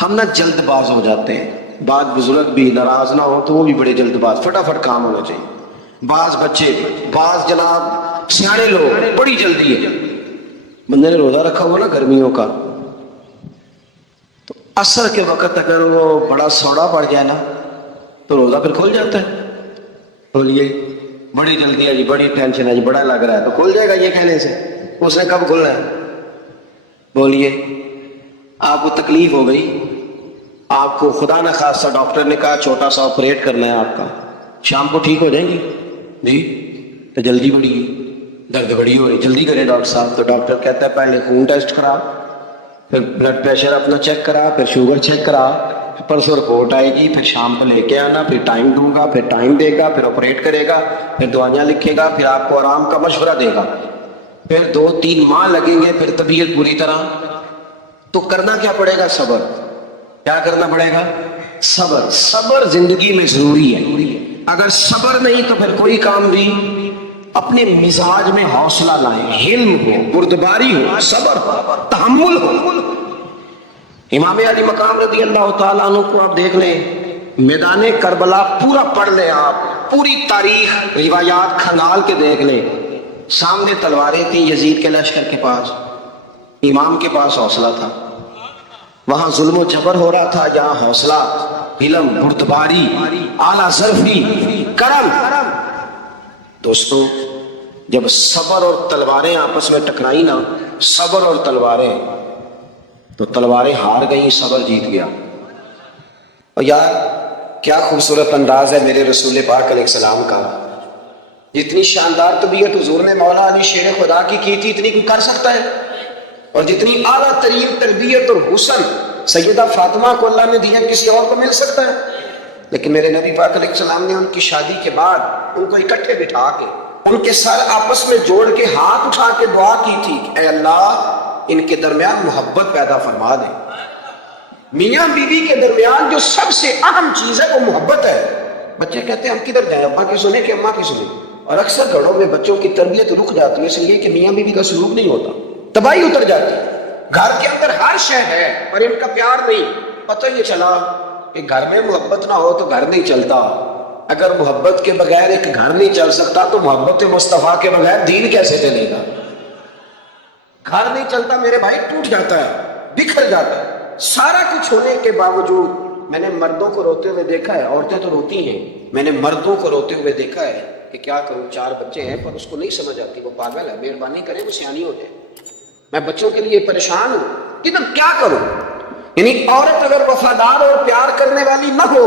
ہم نہ جلد باز ہو جاتے ہیں. بعض بزرگ بھی ناراض نہ ہو تو وہ بھی بڑے جلد باز، فٹافٹ کام ہونا چاہیے. بعض بچے، بعض جناب سیانے لوگ بڑی جلدی ہے. بندے نے روزہ رکھا ہوا نا گرمیوں کا، تو عصر کے وقت اگر وہ بڑا سوڑا پڑ جائے نا تو روزہ پھر کھل جاتا ہے. بولیے بڑی جلدی ہے جی، بڑی ٹینشن ہے جی، بڑا لگ رہا ہے، تو کھل جائے گا یہ کہنے سے. اس نے کب کھلنا ہے؟ بولیے آپ کو تکلیف ہو گئی، آپ کو خدا نہ خواستہ ڈاکٹر نے کہا چھوٹا سا آپریٹ کرنا ہے آپ کا، شام کو ٹھیک ہو جائیں گی جی، تو جلدی بڑی درد بڑی ہو رہی، جلدی کریں ڈاکٹر صاحب. تو ڈاکٹر کہتا ہے پہلے خون ٹیسٹ کرا، پھر بلڈ پریشر اپنا چیک کرا، پھر شوگر چیک کرا، پرسوں رپورٹ آئے گی، پھر شام کو لے کے آنا، پھر ٹائم دوں گا، پھر ٹائم دے گا، پھر آپریٹ کرے گا، پھر دوائیاں لکھے گا، پھر آپ کو آرام کا مشورہ دے گا، پھر 2-3 ماہ لگیں گے، پھر طبیعت پوری طرح. تو کرنا کیا پڑے گا؟ صبر. کیا کرنا پڑے گا؟ صبر. صبر زندگی میں ضروری ہے. اگر صبر نہیں تو پھر کوئی کام بھی. اپنے مزاج میں حوصلہ لائیں، حلم ہو، بردباری ہو، صبر ہو، تحمل ہو. امام علی مقام رضی اللہ تعالیٰ عنہ کو آپ دیکھ لیں، میدان کربلا پورا پڑھ لیں، آپ پوری تاریخ روایات کھنگال کے دیکھ لیں. سامنے تلواریں تھیں یزید کے لشکر کے پاس، امام کے پاس حوصلہ تھا. وہاں ظلم و جبر ہو رہا تھا، یہاں حوصلہ، علم، بردباری، اعلیٰ ظرفی، کرم. دوستو جب صبر اور تلواریں آپس میں ٹکرائی نا، صبر اور تلواریں، تو تلواریں ہار گئیں، صبر جیت گیا. اور یار کیا خوبصورت انداز ہے میرے رسول پاک علیہ السلام کا. جتنی شاندار طبیعت حضور نے مولا علی شیر خدا کی تھی اتنی کوئی کر سکتا ہے؟ اور جتنی اعلیٰ ترین تربیت اور حسن سیدہ فاطمہ کو اللہ نے دیا کسی اور کو مل سکتا ہے؟ لیکن میرے نبی پاک علیہ السلام نے ان کی شادی کے بعد ان کو اکٹھے بٹھا کے ان کے سر آپس میں جوڑ کے ہاتھ اٹھا کے دعا کی تھی کہ اے اللہ ان کے درمیان محبت پیدا فرما دے. میاں بیوی کے درمیان جو سب سے اہم چیز ہے وہ محبت ہے. بچے کہتے ہیں ہم کدھر جائیں، ابا کی سنیں کہ اماں کی سنیں؟ اور اکثر گھروں میں بچوں کی تربیت رک جاتی ہے اس لیے کہ میاں بیوی کا سلوک نہیں ہوتا، تباہی اتر جاتی ہے. گھر کے اندر ہر شے ہے پر ان کا پیار نہیں. پتہ یہ چلا کہ گھر میں محبت نہ ہو تو گھر نہیں چلتا. اگر محبت کے بغیر ایک گھر نہیں چل سکتا تو محبت مصطفیٰ کے بغیر دین کیسے چلے گا؟ گھر نہیں چلتا میرے بھائی، ٹوٹ جاتا ہے، بکھر جاتا ہے۔ سارا کچھ ہونے کے باوجود میں نے مردوں کو روتے ہوئے دیکھا ہے، عورتیں تو روتی ہیں، میں نے مردوں کو روتے ہوئے دیکھا ہے کہ کیا کروں، 4 بچے ہیں پر اس کو نہیں سمجھ آتی، وہ پاگل ہے، مہربانی کریں وہ سیانی ہو جائے، میں بچوں کے لیے پریشان ہوں کہ تم کیا کروں۔ یعنی عورت اگر وفادار اور پیار کرنے والی نہ ہو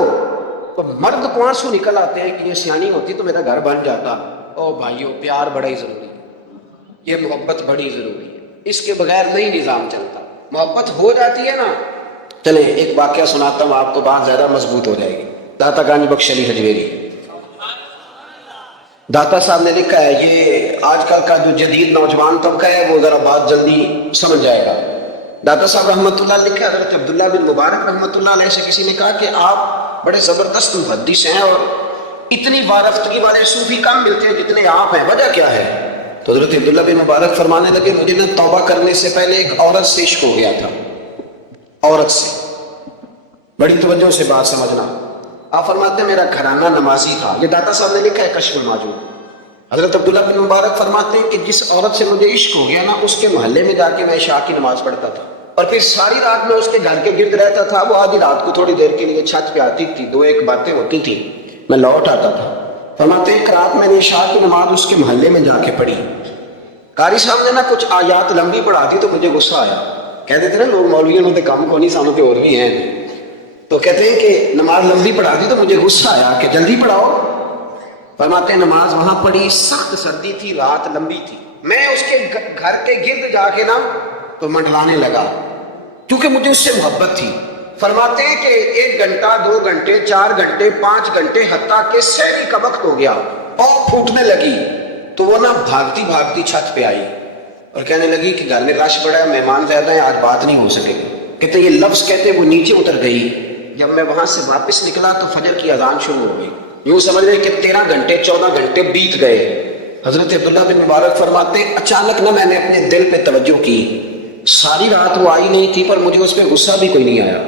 تو مرد کو آنسو نکل آتے ہیں کہ یہ سیانی ہوتی تو میرا گھر بن جاتا۔ او بھائیو، پیار بڑا ہی ضروری ہے، یہ محبت بڑی ضروری ہے، اس کے بغیر نہیں نظام چلتا۔ محبت ہو جاتی ہے نا، چلیں ایک واقعہ سناتا ہوں آپ کو، بات زیادہ مضبوط ہو جائے گی۔ داتا گانج بخش علی حجویری، داتا صاحب نے لکھا ہے، یہ آج کل کا جو جدید نوجوان طبقہ ہے وہ ذرا بات جلدی سمجھ جائے گا۔ داتا صاحب رحمۃ اللہ لکھا ہے، حضرت عبداللہ بن مبارک رحمۃ اللہ علیہ سے کسی نے کہا کہ آپ بڑے زبردست محدث ہیں اور اتنی وارفتگی والے صوفی کم ملتے ہیں جتنے آپ ہیں، وجہ کیا ہے؟ تو حضرت عبداللہ بن مبارک فرمانے لگے، مجھے نا توبہ کرنے سے پہلے ایک عورت سے عشق ہو گیا تھا، عورت سے۔ بڑی توجہ سے بات سمجھنا، آپ فرماتے ہیں میرا گھرانہ نمازی تھا، یہ داتا صاحب نے لکھا ہے کشف الماجون۔ حضرت عبداللہ بن مبارک فرماتے ہیں کہ جس عورت سے مجھے عشق ہو گیا نا، اس کے محلے میں جا کے میں عشاء کی نماز پڑھتا تھا اور پھر ساری رات میں اس کے گھر کے گرد رہتا تھا، وہ آدھی رات کو تھوڑی دیر کے لیے چھت پہ آتی تھی، 2-1 باتیں ہوتی تھی، میں لوٹ آتا تھا۔ فرماتے ہیں ایک رات میں نے عشاء کی نماز اس کے محلے میں جا کے پڑھی، قاری صاحب نے نا کچھ آیات لمبی پڑھا دی تو مجھے غصہ آیا، کہتے تھے نا لوگ مولویوں میں کام کو نہیں سامتے اور بھی ہیں، تو کہتے ہیں کہ نماز لمبی پڑھا دی تو مجھے غصہ آیا کہ جلدی پڑھاؤ۔ فرماتے ہیں نماز وہاں پڑھی، سخت سردی تھی، رات لمبی تھی، میں اس کے گھر کے گرد جا کے نا تو منڈلانے لگا کیونکہ مجھے اس سے محبت تھی۔ فرماتے ہیں کہ 1 گھنٹہ 2 گھنٹے 4 گھنٹے 5 گھنٹے حتیٰ کہ سحری کا وقت ہو گیا اور پھوٹنے لگی تو وہ نا بھاگتی بھاگتی چھت پہ آئی اور کہنے لگی کہ گھر میں رش بڑا ہے، مہمان زیادہ ہیں، آج بات نہیں ہو سکے گی۔ کہتے یہ لفظ کہتے وہ نیچے اتر گئی، جب میں وہاں سے واپس نکلا تو فجر کی اذان شروع ہو گئی، یوں سمجھ رہے کہ 13 گھنٹے 14 گھنٹے بیت گئے۔ حضرت عبداللہ بن مبارک فرماتے ہیں اچانک نہ میں نے اپنے دل پہ توجہ کی، ساری رات وہ آئی نہیں تھی پر مجھے اس پہ غصہ بھی کوئی نہیں آیا،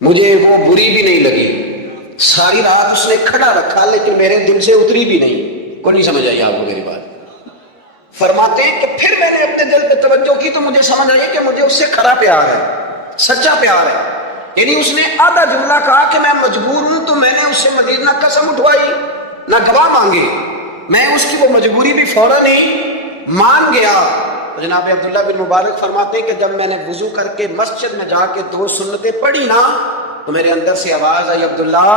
مجھے وہ بری بھی نہیں لگی، ساری رات اس نے کھڑا رکھا لیکن میرے دل سے اتری بھی نہیں، کوئی نہیں سمجھ آئی آپ کو میری بات؟ فرماتے ہیں کہ پھر میں نے اپنے دل پہ توجہ کی تو مجھے سمجھ آئی کہ مجھے اس سے کھرا پیار ہے، سچا پیار ہے۔ یعنی اس نے آدھا جملہ کہا کہ میں مجبور ہوں تو میں نے اس سے مزید نہ قسم اٹھوائی نہ گواہ مانگے، میں اس کی وہ مجبوری بھی فوراً ہی مان گیا۔ جناب عبداللہ بن مبارک فرماتے ہیں کہ جب میں نے وضو کر کے مسجد میں جا کے 2 سنتیں پڑھی نا تو میرے اندر سے آواز آئی، عبداللہ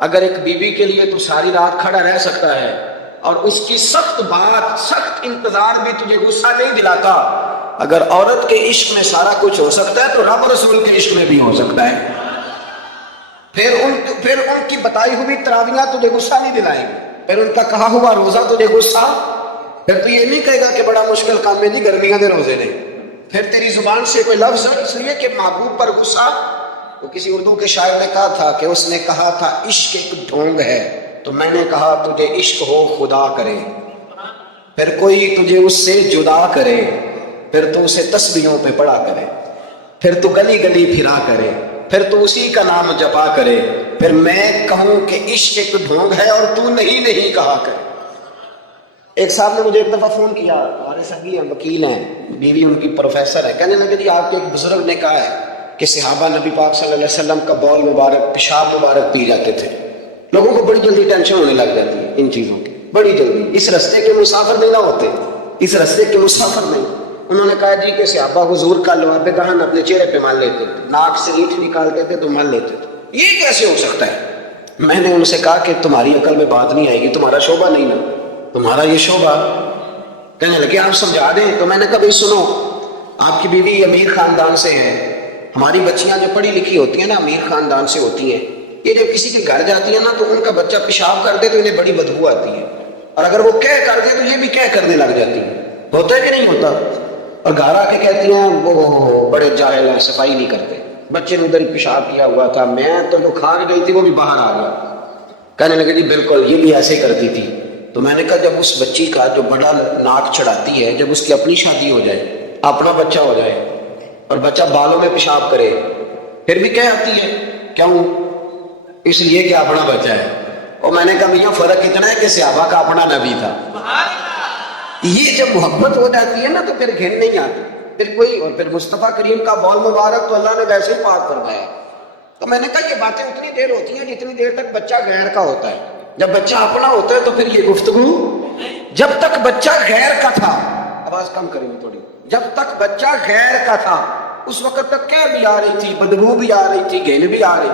اگر ایک بیوی کے لیے تو ساری رات کھڑا رہ سکتا ہے اور اس کی سخت بات سخت انتظار بھی تجھے غصہ نہیں دلاتا، اگر عورت کے عشق میں سارا کچھ ہو سکتا ہے تو رب رسول کے عشق میں بھی ہو سکتا ہے۔ پھر ان کی بتائی ہوئی تراویحاں تجھے غصہ نہیں دلائیں گی، پھر ان کا کہا ہوا روزہ تجھے غصہ، پھر تو یہ نہیں کہے گا کہ بڑا مشکل کام ہے جی گرمیاں دے روزے نے، پھر تیری زبان سے کوئی لفظ اس لیے کہ محبوب پر غصہ۔ تو کسی اردو کے شاعر نے کہا تھا کہ اس نے کہا تھا عشق ایک ڈھونگ ہے، تو میں نے کہا تجھے عشق ہو خدا کرے، پھر کوئی تجھے اس سے جدا کرے، پھر تو اسے تسبیحوں پہ پڑا کرے، پھر تو گلی گلی پھرا کرے، پھر تو اسی کا نام جپا کرے، پھر میں کہوں کہ عشق ایک ڈھونگ ہے اور تو نہیں کہا کرے۔ ایک صاحب نے مجھے ایک دفعہ فون کیا، ہمارے سنگی ہیں، وکیل ہیں، بیوی ان کی پروفیسر ہے، کہنے لگے جی آپ کے ایک بزرگ نے کہا ہے کہ صحابہ نبی پاک صلی اللہ علیہ وسلم کا بول مبارک پیشاب مبارک پی جاتے تھے۔ لوگوں کو بڑی جلدی ٹینشن ہونے لگ جاتی ہے ان چیزوں کی، بڑی جلدی، اس رستے کے مسافر نہیں نہ ہوتے، اس رستے کے مسافر نہیں۔ انہوں نے کہا جی کہ صحابہ حضور کا لواب دہن اپنے چہرے پہ مال لیتے تھے، ناک سے اینٹ نکالتے تھے تو مال لیتے تھے، یہ کیسے ہو سکتا ہے؟ میں نے ان سے کہا کہ تمہاری عقل میں بات نہیں آئے گی، تمہارا شعبہ نہیں نا، تمہارا یہ شعبہ۔ کہنے لگے آپ سمجھا دیں، تو میں نے کہا بھائی سنو، آپ کی بیوی امیر خاندان سے ہے، ہماری بچیاں جو پڑھی لکھی ہوتی ہیں نا امیر خاندان سے ہوتی ہیں، یہ جب کسی کے گھر جاتی ہیں نا تو ان کا بچہ پیشاب کر دے تو انہیں بڑی بدبو آتی ہے، اور اگر وہ کہہ کر دے تو یہ بھی کہہ کرنے لگ جاتی ہے، ہوتا ہے کہ نہیں ہوتا؟ اور گھر آ کے کہتی ہیں وہ بڑے جاہل ہیں، صفائی نہیں کرتے، بچے نے ادھر پیشاب کیا ہوا تھا، میں تو جو کھا کے گئی تھی وہ بھی باہر آ گیا۔ کہنے لگے جی بالکل یہ بھی ایسے کرتی تھی۔ تو میں نے کہا جب اس بچی کا جو بڑا ناک چڑھاتی ہے، جب اس کی اپنی شادی ہو جائے، اپنا بچہ ہو جائے اور بچہ بالوں میں پیشاب کرے، پھر بھی کہہ آتی ہے کیوں؟ اس لیے کہ اپنا بچہ ہے. اور میں نے کہا میاں فرق اتنا ہے کہ صحابہ کا اپنا نبی تھا. یہ جب محبت ہو جاتی ہے نا تو پھر گھن نہیں آتی پھر کوئی. اور پھر مصطفیٰ کریم کا بول مبارک تو اللہ نے ویسے ہی پاک فرمایا. تو میں نے کہا یہ باتیں اتنی دیر ہوتی ہیں جتنی دیر تک بچہ غیر کا ہوتا ہے. جب بچہ اپنا ہوتا ہے تو پھر یہ گفتگو. جب تک بچہ غیر کا تھا, آواز کم کریں گے تھوڑی, جب تک بچہ غیر کا تھا اس وقت تک کہہ بھی آ رہی تھی, بدبو بھی آ رہی تھی, گھن بھی آ رہی.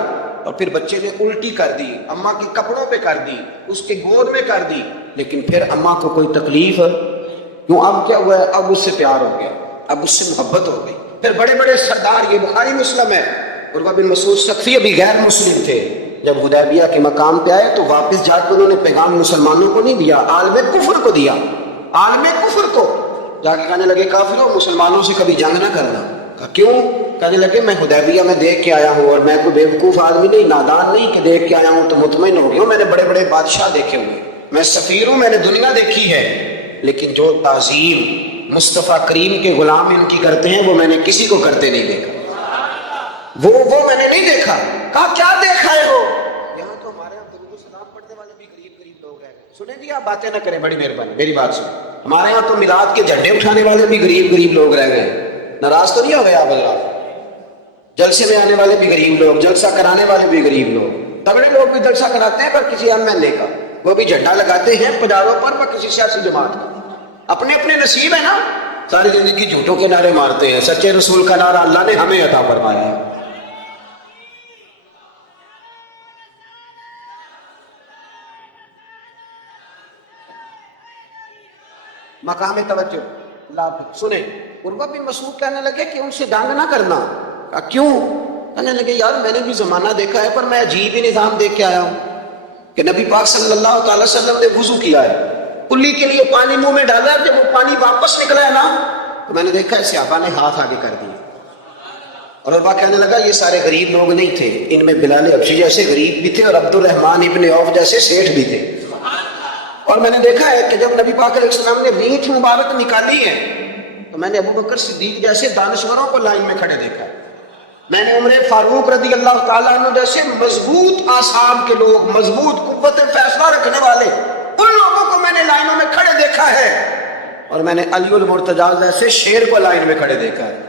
اور پھر بچے نے الٹی کر دی, اماں کے کپڑوں پہ کر دی, اس کے گود میں کر دی, لیکن پھر اماں کو کوئی تکلیف کیوں. اب کیا ہوا ہے, اب اس سے پیار ہو گیا, اب اس سے محبت ہو گئی. پھر بڑے بڑے سردار, یہ بخاری مسلم ہے, عروہ بن مسعود ثقفی ابھی غیر مسلم تھے, جب حدیبیہ کے مقام پہ آئے تو واپس جا کے انہوں نے پیغام مسلمانوں کو نہیں دیا, عالم کفر کو دیا. عالم کفر کو جا کے کہنے لگے کافروں مسلمانوں سے کبھی جنگ نہ کرنا. کہا کیوں؟ کہنے لگے میں حدیبیہ میں دیکھ کے آیا ہوں, اور میں کوئی بیوقوف آدمی نہیں, نادان نہیں کہ دیکھ کے آیا ہوں تو مطمئن ہو گیا ہوں. میں نے بڑے بڑے بادشاہ دیکھے ہوئے, میں سفیر ہوں, میں نے دنیا دیکھی ہے, لیکن جو تعظیم مصطفیٰ کریم کے غلام ان کی کرتے ہیں وہ میں نے کسی کو کرتے نہیں دیکھا. وہ میں نے نہیں دیکھا. کہا کیا دیکھا ہے وہ؟ یہاں تو ہمارے یہاں درود و سلام پڑھنے والے بھی غریب لوگ ہیں. سنیں جی, آپ باتیں نہ کریں, بڑی مہربانی میری بات سنیں. ہمارے یہاں تو میلاد کے جھنڈے اٹھانے والے بھی غریب لوگ رہ گئے. ناراض تو نہیں ہو گئے آپ حضرات؟ جلسے میں آنے والے بھی غریب لوگ, جلسہ کرانے والے بھی غریب لوگ. تگڑے لوگ بھی جلسہ کراتے ہیں پر کسی ایم ایل اے کا, وہ بھی جھنڈا لگاتے ہیں پجاروں پر کسی سیاسی جماعت کا. اپنے اپنے نصیب ہے نا. ساری زندگی جھوٹوں کے نعرے مارتے ہیں, سچے رسول کا نعرہ اللہ نے ہمیں عطا فرمایا ہے. مقام توجہ سنیں. عروہ بن مسعود کہنے لگے کہ ان سے جنگ نہ کرنا. کیوں؟ کہنے لگے یار میں نے بھی زمانہ دیکھا ہے, پر میں عجیب ہی نظام دیکھ کے آیا ہوں کہ نبی پاک صلی اللہ تعالی وسلم نے وضو کیا ہے, کلی کے لیے پانی منہ میں ڈالا ہے, جب وہ پانی واپس نکلا ہے نا تو میں نے دیکھا ہے صحابہ نے ہاتھ آگے کر دیا. اور عروہ کہنے لگا یہ سارے غریب لوگ نہیں تھے, ان میں بلال حبشی جیسے غریب بھی تھے اور عبد الرحمن ابن عوف جیسے سیٹھ بھی تھے. اور میں نے دیکھا ہے کہ جب نبی پاک علیہ السلام نے بیٹھ مبارک نکالی ہے تو میں نے ابو بکر صدیق جیسے دانشوروں کو لائن میں کھڑے دیکھا ہے. میں نے عمر فاروق رضی اللہ تعالیٰ عنہ جیسے مضبوط اعصاب کے لوگ, مضبوط قوت فیصلہ رکھنے والے, ان لوگوں کو میں نے لائنوں میں کھڑے دیکھا ہے. اور میں نے علی المرتضیٰ جیسے شیر کو لائن میں کھڑے دیکھا ہے.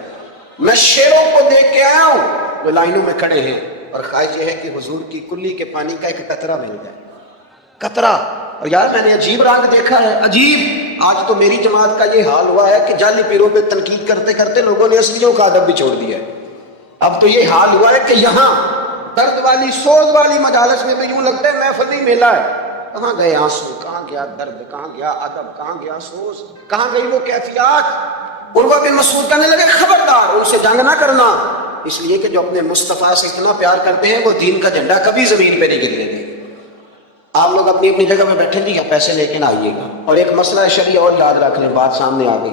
میں شیروں کو دیکھ کے آیا ہوں جو لائنوں میں کھڑے ہیں, اور خواہش یہ ہے کہ حضور کی کلی کے پانی کا ایک قطرہ مل جائے, قطرہ. اور یار میں نے عجیب رنگ دیکھا ہے, عجیب. آج تو میری جماعت کا یہ حال ہوا ہے کہ جعلی پیروں پہ تنقید کرتے کرتے لوگوں نے اصلیوں کا ادب بھی چھوڑ دیا ہے. اب تو یہ حال ہوا ہے کہ یہاں درد والی سوز والی مجالس میں بھی یوں لگتا ہے محفلی میلہ ہے. کہاں گئے آنسو, کہاں گیا درد, کہاں گیا ادب, کہاں گیا سوز, کہاں گئی وہ کیفیات. عروہ بن مسعود کہنے لگے خبردار ان سے جنگ نہ کرنا, اس لیے کہ جو اپنے مصطفیٰ سے اتنا پیار کرتے ہیں وہ دین کا جھنڈا کبھی زمین پہ نہیں گرنے دیں گے. آپ لوگ اپنی اپنی جگہ پہ بیٹھے نہیں, یا پیسے لے کے نہ آئیے گا. اور ایک مسئلہ شرعی اور یاد رکھ لیں, بات سامنے آ گئی,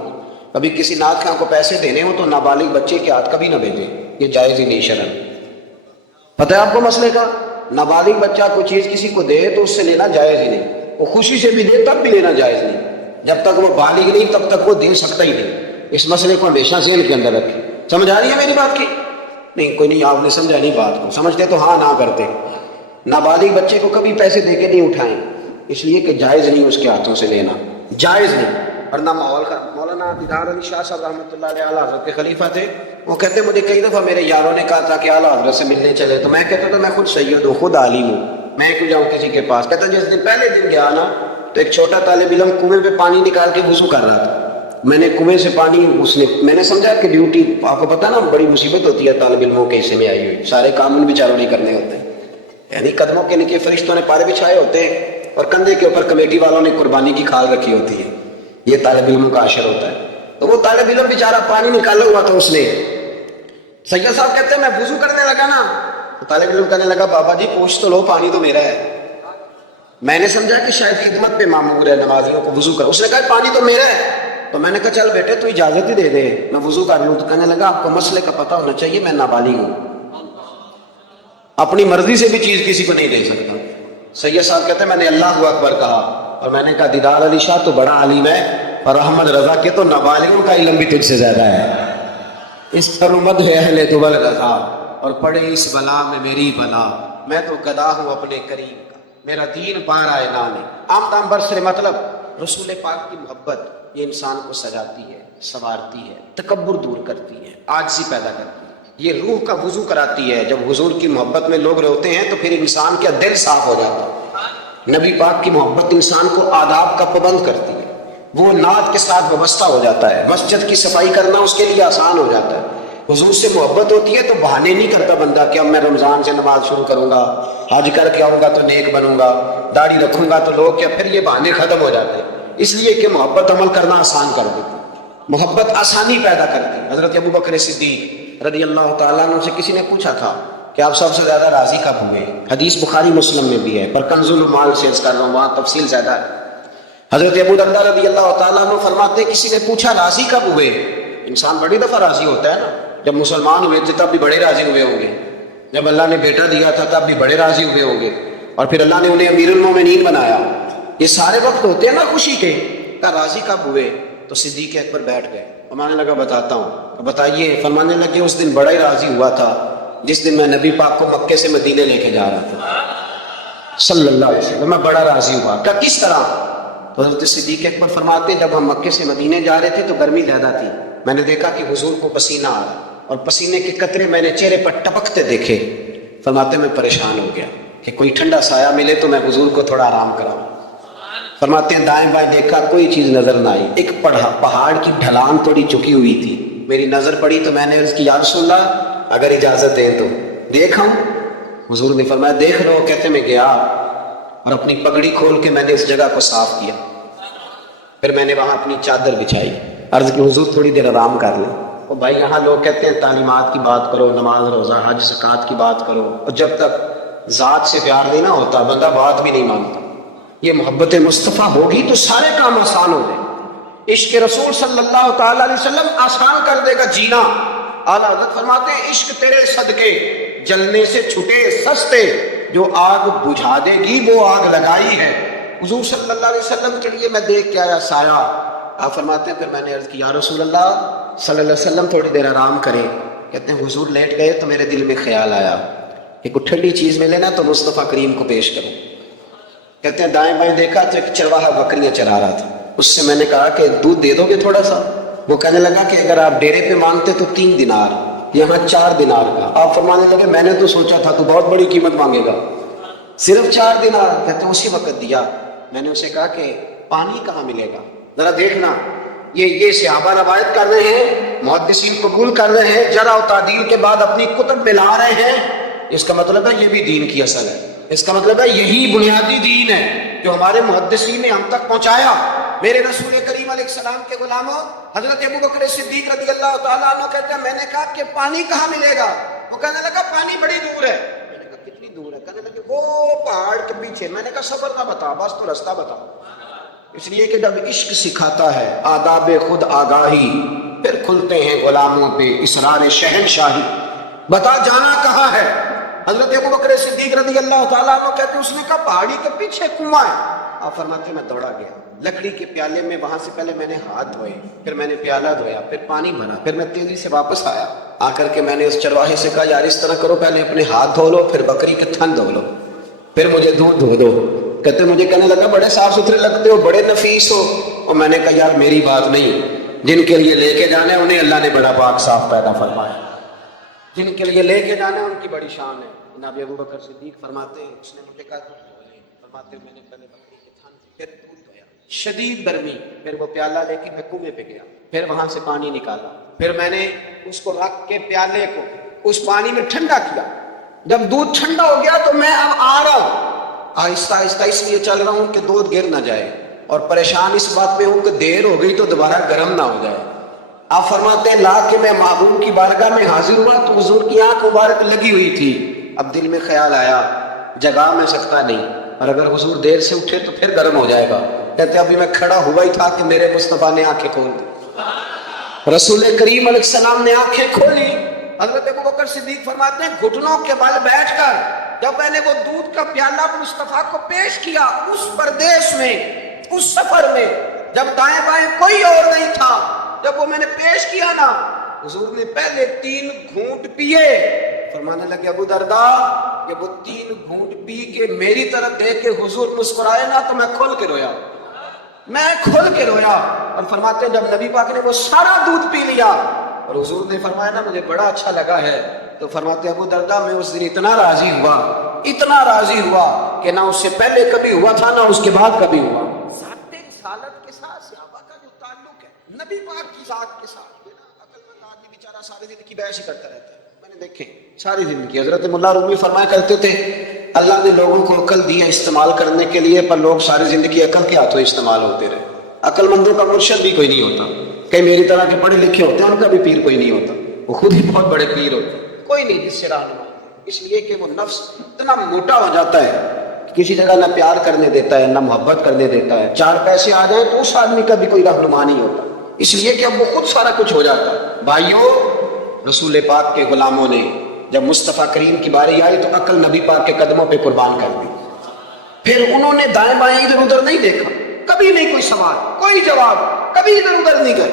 کبھی کسی نعت خواہ کو پیسے دینے ہو تو نابالغ بچے کے ہاتھ کبھی نہ بھیجیں, یہ جائز ہی نہیں شرعن. پتہ ہے آپ کو مسئلے کا؟ نابالغ بچہ کوئی چیز کسی کو دے تو اس سے لینا جائز ہی نہیں, وہ خوشی سے بھی دے تب بھی لینا جائز نہیں. جب تک وہ بالغ نہیں تب تک وہ دے سکتا ہی نہیں. اس مسئلے کو ہمیشہ ذہن کے اندر رکھیں. سمجھ آ رہی ہے میری بات کی؟ نہیں کوئی نہیں, آپ نے سمجھا نہیں بات کو, سمجھتے تو ہاں نہ کرتے. نابالغ بچے کو کبھی پیسے دے کے نہیں اٹھائیں, اس لیے کہ جائز نہیں اس کے ہاتھوں سے لینا, جائز نہیں. اور نہ مولانا دیدار علی شاہ صاحب رحمۃ اللہ علیہ اعلیٰ حضرت کے خلیفہ تھے, وہ کہتے مجھے کئی دفعہ میرے یاروں نے کہا تھا کہ اعلیٰ حضرت سے ملنے چلے, تو میں کہتا تھا میں خود سید ہوں, خود عالم ہوں, میں کیوں جاؤں کسی کے پاس. کہتا جس دن پہلے دن گیا نا تو ایک چھوٹا طالب علم کنویں پہ پانی نکال کے وضو کر رہا تھا. میں نے کنویں سے پانی میں نے سمجھا کہ ڈیوٹی, آپ کو پتا نا بڑی مصیبت ہوتی ہے طالب علموں کے حصے میں آئی ہوئی, سارے کام ان بیچاروں نہیں کرنے ہوتے, یعنی قدموں کے نیچے فرشتوں نے پارے بچھائے ہوتے ہیں اور کندھے کے اوپر کمیٹی والوں نے قربانی کی کھال رکھی ہوتی ہے. یہ طالب علموں کا عشر ہوتا ہے. تو وہ طالب علم بیچارہ پانی نکالا ہوا تھا, اس نے, سید صاحب کہتے ہیں میں وضو کرنے لگا نا تو طالب علم کہنے لگا بابا جی پوچھ تو لو, پانی تو میرا ہے. میں نے سمجھا کہ شاید خدمت پہ معمور ہے, نمازیوں کو وضو کر. اس نے کہا پانی تو میرا ہے. تو میں نے کہا چل بیٹے تو اجازت ہی دے دے, میں وضو کر لوں. تو کہنے لگا آپ کو مسئلے کا پتہ ہونا چاہیے, میں نابالغ ہوں, اپنی مرضی سے بھی چیز کسی کو نہیں دے سکتا. سید صاحب کہتے ہیں میں نے اللہ اکبر کہا, اور میں نے کہا دیدار علی شاہ تو بڑا عالم ہے, اور احمد رضا کے تو نابالغوں کا علم بھی تجھ سے زیادہ ہے. اس پر امت ہے اہل دول رضا, اور پڑے اس بلا میں میری بلا, میں تو گدا ہوں اپنے کریم کا، میرا دین پا رہا ہے نانے۔ آمدام برسر مطلب رسول پاک کی محبت یہ انسان کو سجاتی ہے، سنوارتی ہے، تکبر دور کرتی ہے، عاجزی پیدا کرتی ہے، یہ روح کا وضو کراتی ہے۔ جب حضور کی محبت میں لوگ رہتے ہیں تو پھر انسان کا دل صاف ہو جاتا ہے۔ نبی پاک کی محبت انسان کو آداب کا پابند کرتی ہے، وہ نعت کے ساتھ وابستہ ہو جاتا ہے، مسجد کی صفائی کرنا اس کے لیے آسان ہو جاتا ہے۔ حضور سے محبت ہوتی ہے تو بہانے نہیں کرتا بندہ کہ اب میں رمضان سے نماز شروع کروں گا، حج کر کے آؤں گا تو نیک بنوں گا، داڑھی رکھوں گا تو لوگ کیا، پھر یہ بہانے ختم ہو جاتے ہیں۔ اس لیے کہ محبت عمل کرنا آسان کر دیتی، محبت آسانی پیدا کرتی۔ حضرت ابو بکر صدیق رضی اللہ تعالیٰ عنہ سے کسی نے پوچھا تھا کہ آپ سب سے زیادہ راضی کب ہوئے؟ حدیث بخاری مسلم میں بھی ہے، پر کنز المال سے کر رہا ہوں، وہاں تفصیل زیادہ ہے۔ حضرت ابو درداء رضی اللہ تعالیٰ عنہ فرماتے ہیں کسی نے پوچھا راضی کب ہوئے؟ انسان بڑی دفعہ راضی ہوتا ہے نا، جب مسلمان ہوئے تھے تب بھی بڑے راضی ہوئے ہوں گے، جب اللہ نے بیٹا دیا تھا تب بھی بڑے راضی ہوئے ہوں گے، اور پھر اللہ نے انہیں امیر المومنین بنایا۔ یہ سارے وقت ہوتے ہیں نا خوشی کے، کہا راضی کب ہوئے؟ تو صدیق اکبر بیٹھ گئے، فرمانے لگا بتاتا ہوں۔ بتائیے۔ فرمانے لگے اس دن بڑا ہی راضی ہوا تھا جس دن میں نبی پاک کو مکے سے مدینے لے کے جا رہا تھا صلی اللہ علیہ وسلم، میں بڑا راضی ہوا۔ کہا کس طرح؟ تو حضرت صدیق اکبر فرماتے ہیں جب ہم مکے سے مدینے جا رہے تھے تو گرمی زیادہ تھی، میں نے دیکھا کہ حضور کو پسینہ آ رہا اور پسینے کے قطرے میں نے چہرے پر ٹپکتے دیکھے۔ فرماتے میں پریشان ہو گیا کہ کوئی ٹھنڈا سایہ ملے تو میں حضور کو تھوڑا آرام کراؤں۔ فرماتے ہیں دائیں بائیں دیکھا کوئی چیز نظر نہ آئی، ایک پہاڑ کی ڈھلان تھوڑی جھکی ہوئی تھی، میری نظر پڑی تو میں نے عرض کی یا رسول اللہ اگر اجازت دیں تو دیکھاؤں؟ حضور نے فرمایا دیکھ لو۔ کہتے میں گیا اور اپنی پگڑی کھول کے میں نے اس جگہ کو صاف کیا، پھر میں نے وہاں اپنی چادر بچھائی، عرض کی حضور تھوڑی دیر آرام کر لیں۔ اور بھائی یہاں لوگ کہتے ہیں تعلیمات کی بات کرو، نماز روزہ حج زکوٰۃ کی بات کرو، اور جب تک ذات سے پیار نہیں نہ ہوتا بندہ بات بھی نہیں مانتا۔ یہ محبت مصطفیٰ ہوگی تو سارے کام آسان ہو جائیں۔ عشق رسول صلی اللہ تعالی علیہ وسلم آسان کر دے گا جینا۔ اعلیٰ حضرت فرماتے ہیں عشق تیرے صدقے جلنے سے چھٹے سستے، جو آگ بجھا دے گی وہ آگ لگائی ہے۔ حضور صلی اللہ علیہ وسلم کے لیے میں دیکھ کے آیا سایہ۔ آپ فرماتے ہیں پھر میں نے عرض کی یا رسول اللہ صلی اللہ علیہ وسلم تھوڑی دیر آرام کریں۔ کہتے ہیں حضور لیٹ گئے تو میرے دل میں خیال آیا کہ کوئی ٹھنڈی چیز ملے نا تو مصطفیٰ کریم کو پیش کروں۔ کہتے ہیں دائیں بائیں دیکھا تو ایک چرواہا بکریاں چرا رہا تھا، اس سے میں نے کہا کہ دودھ دے دو گے تھوڑا سا؟ وہ کہنے لگا کہ اگر آپ ڈیرے پہ مانگتے تو 3 دینار، یہاں 4 دینار کا۔ آپ فرمانے لگے میں نے تو سوچا تھا تو بہت بڑی قیمت مانگے گا، صرف 4 دینار۔ کہتے ہیں اسی وقت دیا۔ میں نے اسے کہا کہ پانی کہاں ملے گا؟ ذرا دیکھنا، یہ صحابہ روایت کر رہے ہیں، محدثین قبول کر رہے ہیں، جرح و تعدیل کے بعد اپنی کتب ملا رہے ہیں، اس کا مطلب ہے یہ بھی دین کی اصل ہے، اس کا مطلب ہے یہی بنیادی دین ہے جو ہمارے محدثین نے ہم تک پہنچایا۔ میرے رسول کریم علیہ السلام کے غلاموں، حضرت ابو بکر صدیق رضی اللہ تعالیٰ عنہ کہتے ہیں میں نے کہا کہ پانی کہاں ملے گا؟ وہ کہنے لگا پانی بڑی دور ہے۔ میں نے کہا کتنی دور ہے؟ کہنے لگے وہ پہاڑ کے پیچھے۔ میں نے کہا سفر نہ بتا، بس تو رستہ بتا۔ اس لیے کہ جب عشق سکھاتا ہے آداب خود آگاہی، پھر کھلتے ہیں غلاموں پہ اسرار شہنشاہی۔ بتا جانا کہاں ہے؟ حضرت ابو بکر صدیق رضی اللہ تعالیٰ عنہ کہتے ہیں اس نے کہا پہاڑی کے پیچھے کنواں ہے۔ آپ فرماتے ہیں میں دوڑا گیا لکڑی کے پیالے میں، وہاں سے پہلے میں نے ہاتھ دھوئے، پھر میں نے پیالہ دھویا، پھر پانی بھرا، پھر میں تیزی سے واپس آیا۔ آ کر کے میں نے اس چرواہے سے کہا یار اس طرح کرو، پہلے اپنے ہاتھ دھو لو، پھر بکری کے تھن دھو لو، پھر مجھے دودھ دھو دو۔ کہتے مجھے کہنے لگا بڑے صاف ستھرے لگتے ہو، بڑے نفیس ہو۔ اور میں نے کہا یار میری بات نہیں، جن کے لیے لے کے جانے انہیں اللہ نے بڑا پاک صاف پیدا فرمایا، جن کے لیے لے کے جانا ان کی بڑی شان ہے۔ جناب ابو بکر صدیق فرماتے ہیں اس نے مجھے کہا دودھ دھو لے، فرماتے میں نے پہلے بکری کے تھن پھر دودھ دھویا، شدید گرمی، پھر وہ پیالہ لے کے میں کنویں پہ گیا، پھر وہاں سے پانی نکالا، پھر میں نے اس کو رکھ کے پیالے کو اس پانی میں ٹھنڈا کیا۔ جب دودھ ٹھنڈا ہو گیا تو میں اب آ رہا ہوں، آہستہ آہستہ اس لیے چل رہا ہوں کہ دودھ گر نہ جائے، اور پریشان اس بات پہ ہوں کہ دیر ہو گئی تو دوبارہ گرم نہ ہو جائے۔ آپ فرماتے ہیں لا کے میں محبوب کی بارگاہ میں حاضر ہوا تو حضور کی آنکھ مبارک لگی ہوئی تھی۔ اب دل میں خیال آیا جگا میں سکتا نہیں، اور اگر حضور دیر سے اٹھے تو پھر گرم ہو جائے گا۔ کہتے ابھی میں کھڑا ہوا ہی تھا کہ میرے مصطفیٰ نے آنکھیں کھول دی، رسول کریم علیہ السلام نے آنکھیں کھولی۔ حضرت ابو بکر صدیق فرماتے ہیں گھٹنوں کے بل بیٹھ کر جب میں نے وہ دودھ کا پیالہ مصطفیٰ کو پیش کیا، اس پردیش میں، اس سفر میں، جب دائیں بائیں کوئی اور نہیں تھا، جب وہ میں نے پیش کیا نا، حضور نے پہلے 3 گھونٹ پیے، فرمانے لگے ابو درداء کہ وہ 3 گھونٹ پی کے میری طرف دیکھ کے حضور مسکرائے نا تو میں کھل کے رویا، میں کھل کے رویا۔ اور فرماتے ہیں جب نبی پاک نے وہ سارا دودھ پی لیا اور حضور نے فرمایا نا مجھے بڑا اچھا لگا ہے، تو فرماتے ابو درداء میں اس دن اتنا راضی ہوا، اتنا راضی ہوا کہ نہ اس سے پہلے کبھی ہوا تھا نہ اس کے بعد کبھی ہوا۔ ذات رسالت کے ساتھ صحابہ کا جو تعلق ہے نبی پاک کی ذات کے ساتھ، عقل مند آدمی بیچارہ ساری زندگی بحث ہی کرتا رہتا ہے، میں نے دیکھے ساری زندگی۔ حضرت ملا رومی فرمایا کرتے تھے اللہ نے لوگوں کو عقل دی ہے استعمال کرنے کے لیے، پر لوگ ساری زندگی عقل کے ہاتھوں استعمال ہوتے رہے۔ عقل مندوں کا مرشد بھی کوئی نہیں ہوتا، کئی میری طرح کے پڑھے لکھے ہوتے ہیں ان کا بھی پیر کوئی نہیں ہوتا، وہ خود ہی بہت بڑے پیر ہوتے ہیں، کوئی نہیں جس سے رہنما، اس لیے کہ وہ نفس اتنا موٹا ہو جاتا ہے کہ کسی جگہ نہ پیار کرنے دیتا ہے نہ محبت کرنے دیتا ہے، 4 پیسے آ جائیں تو اس آدمی کا بھی کوئی رہنما نہیں ہوتا، اس لیے کہ اب وہ خود سارا کچھ ہو جاتا ہے۔ بھائیوں، رسول پاک کے غلاموں نے جب مصطفیٰ کریم کی باری آئی تو عقل نبی پاک کے قدموں پہ قربان کر دی، پھر انہوں نے دائیں بائیں ادھر ادھر نہیں دیکھا، کبھی نہیں کوئی سوال کوئی جواب، کبھی ادھر ادھر نہیں گئے،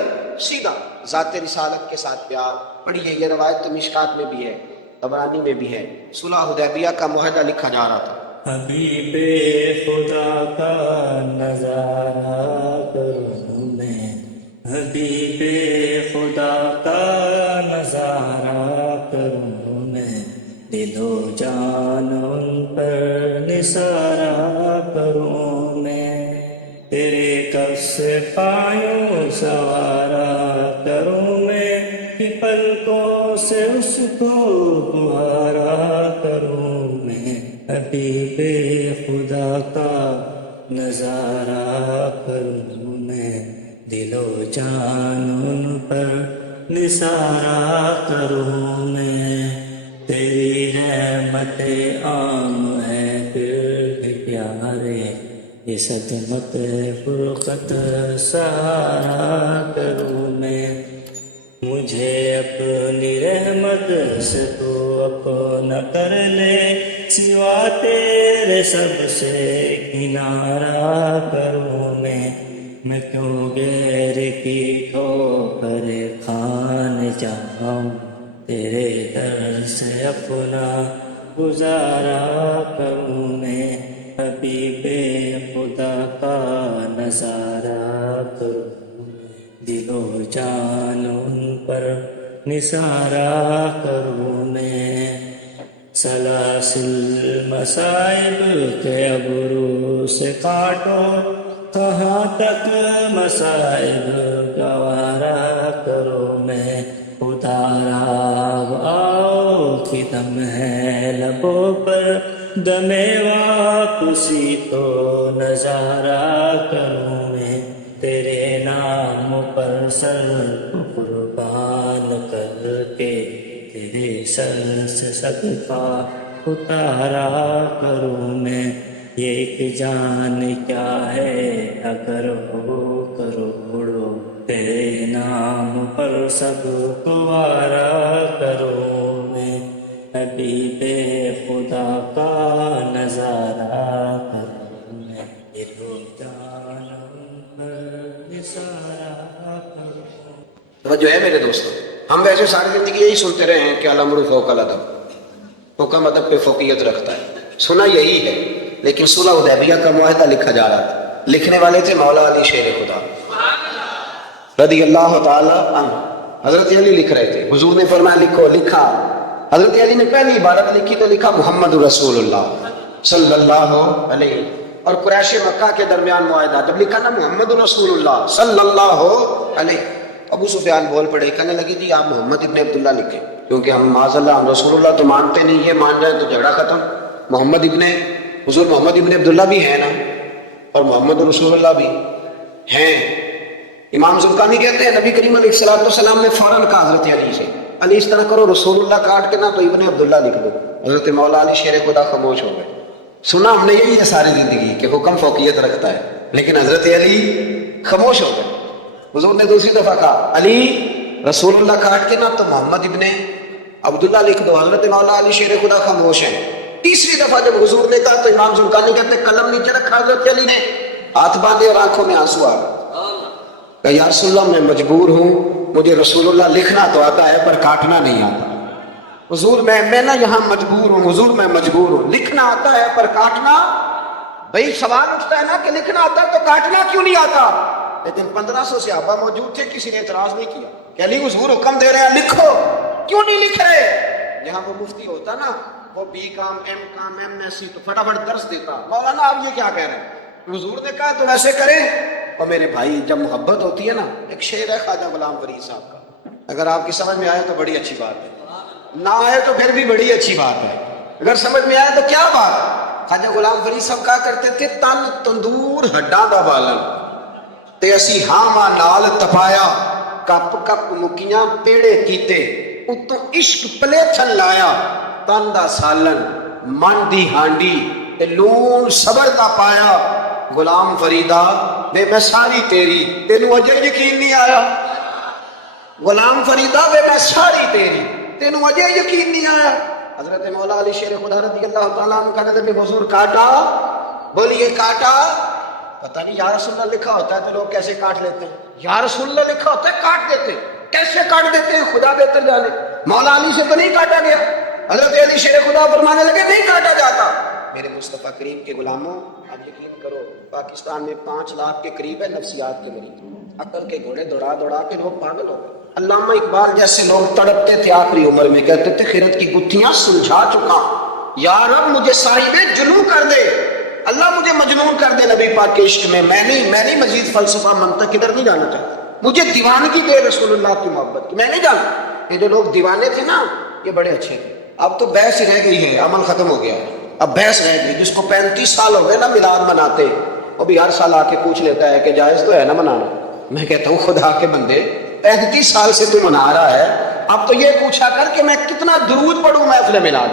سیدھا ذات رسالت کے ساتھ پیار۔ پڑھیے یہ روایت تو مشکات میں بھی ہے، طبرانی میں بھی ہے، صلح حدیبیہ کا معاہدہ لکھا جا رہا تھا۔ حبیب خدا کا نظارہ کروں میں، حبیب خدا کا نظارہ کروں میں، دل و جان ان پر نثارہ کروں میں، تیرے کف سے پایوں سوارا کروں میں، کہ پلکوں سے اس کو گہارا کروں میں، حبیب خدا کا نظارہ کروں میں، دل و جان ان پر نثارہ کروں میں، تیری رحمت عام ہے پھر بھی پیارے، یہ صدمت فرقت سہارا کروں میں، مجھے اپنی رحمت سے تو اپنا کر لے، سوا تیرے سب سے کنارہ کروں میں کیوں غیر کی ٹھوکر کھانے جاؤں، تیرے در سے اپنا گزارا کروں میں، حبیب خدا کا نظارہ کروں میں، دل و جان ان پر نثارہ کروں میں، سلاسل مصائب کے ابرو سے کاٹو، کہاں تک مصائب گوارا کرو میں، اتارا آؤ کہ دم ہے لبوں پر، دم واپسی تو نظارہ کروں میں، تیرے نام پر سر قربان کر کے، تیرے سر سے صدقہ اتارا کروں میں، یہ ایک جان کیا ہے اگر ہو کروڑوں، تیرے نام پر سب گوارا کروں میں، حبیب خدا کا نظارہ کروں میں، دل و جان پر نثارہ کروں۔ وہ جو ہے میرے دوستوں، ہم ویسے ساری زندگی یہی سنتے رہے ہیں کہ الامر فوق الادب، حکم ادب پہ فوقیت رکھتا ہے، سنا یہی ہے، لیکن صلح حدیبیہ کا معاہدہ لکھا جا رہا تھا، لکھنے والے تھے مولا علی شیر خدا رضی اللہ تعالی عنہ، حضرت علی لکھ رہے تھے، حضور نے فرمایا لکھو، لکھا، حضرت علی نے پہلی عبارت لکھی تو لکھا محمد رسول اللہ صلی اللہ علیہ، اور قریش مکہ کے درمیان معاہدہ، جب لکھا نا محمد رسول اللہ صلی اللہ علیہ، ابو سفیان بول پڑے، کہنے لگی جی آپ محمد ابن عبداللہ لکھیں، کیونکہ ہم معاذ اللہ ہم رسول اللہ تو مانتے نہیں، یہ مان جائیں تو جھگڑا ختم، محمد ابن حضور محمد ابن عبداللہ بھی ہے نا، اور محمد رسول اللہ بھی ہیں۔ امام زرقانی کہتے ہیں نبی کریم علیہ السلام نے فوراً کہا حضرت علی سے، علی اس طرح کرو رسول اللہ کاٹ کے نا تو ابن عبداللہ لکھ دو، حضرت مولا علی شیر خدا خاموش ہو گئے۔ سنا ہم نے یہی ہے ساری زندگی کہ حکم فوقیت رکھتا ہے، لیکن حضرت علی خاموش ہو گئے۔ حضور نے دوسری دفعہ کہا علی رسول اللہ کاٹ کے نا تو محمد ابن عبداللہ لکھ دو، حضرت مولا علی شیر خدا خاموش ہیں۔ تیسری دفعہ جب حضور نے کہا تو امام زرقانی کہتے ہیں قلم نیچے رکھا حضرت علی نے، ہاتھ باندھے اور آنکھوں میں آنسو آ گئے، کہ یا رسول اللہ میں مجبور ہوں، مجھے رسول اللہ لکھنا تو آتا ہے پر کاٹنا نہیں آتا۔ حضور میں نا یہاں مجبور ہوں، حضور میں مجبور ہوں، لکھنا آتا ہے پر کاٹنا، بھئی سوال اٹھتا ہے نا کہ لکھنا آتا ہے تو کاٹنا کیوں نہیں آتا؟ لیکن 1500 صحابہ موجود تھے، کسی نے اعتراض نہیں کیا کہ علی حضور حکم دے رہے ہیں لکھو، کیوں نہیں لکھ رہے؟ یہاں وہ مفتی ہوتا نا، وہ B com M com M S C, تو فٹافٹ درس دیتا، مولانا آپ یہ کیا کہہ رہے ہیں؟ حضور نے کہا تو ویسے کریں۔ اور میرے بھائی جب محبت ہوتی ہے نا، ایک شعر ہے خواجہ غلام فرید صاحب کا، اگر آپ کی سمجھ میں آئے تو بڑی اچھی بات ہے، نہ آئے تو پھر بھی بڑی اچھی بات ہے، اگر سمجھ میں آئے تو کیا بات۔ خواجہ غلام فرید صاحب کہا کرتے تھے، تن تندور ہڈاں دا بالن تے اسی ہاں نال تپایا، کپ کپ مکیاں پیڑے کیتے، اتوں عشق پلیٹھن لایا، تن دا سالن من دی ہانڈی تے لون صبر دا پایا، غلام فریدا بے میں ساری تیری، تینوں اجے یقین نہیں آیا؟ غلام فریدا بے میں ساری تیری، تینوں اجے یقین نہیں آیا؟ حضرت مولا علی شیر خدا رضی اللہ تعالیٰ عنہ کہتے تھے حضور کاٹا، بولیے کاٹا، پتہ نہیں یا رسول اللہ لکھا ہوتا ہے تو لوگ کیسے کاٹ لیتے ہیں، یا رسول اللہ لکھا ہوتا ہے کاٹ دیتے ہیں، کیسے کاٹ دیتے ہیں خدا بہتر جانے۔ مولا علی سے تو نہیں کاٹا گیا، حضرت علی شیر خدا فرمانے لگے نہیں کاٹا جاتا۔ میرے مصطفیٰ کریم کے غلاموں، آپ یقین کرو پاکستان میں 5 لاکھ کے قریب ہے نفسیات کے مریض، عقل کے گھوڑے دوڑا دوڑا کے لوگ پاگل ہو گئے۔ علامہ اقبال جیسے لوگ تڑپتے تھے آخری عمر میں، کہتے تھے خیرت کی گتھیاں سلجھا چکا، یا رب مجھے صاحب جنوں کر دے، اللہ مجھے مجنون کر دے نبی پاک کے عشق میں، میں نہیں مزید فلسفہ منطق ادھر نہیں جانا چاہتا، مجھے دیوانگی دے رسول اللہ کی محبت کی، میں نہیں جانا۔ یہ جو لوگ دیوانے تھے نا یہ بڑے اچھے تھے، اب تو بحث ہی رہ گئی ہے، عمل ختم ہو گیا ہے، اب بحث رہ گئی۔ جس کو 35 سال ہو گئے نا میلاد مناتے، وہ بھی ہر سال آ کے پوچھ لیتا ہے کہ جائز تو ہے نا منانا؟ میں کہتا ہوں خدا کے بندے 35 سال سے تو منا رہا ہے، اب تو یہ پوچھا کر کہ میں کتنا درود پڑھوں محفل میلاد،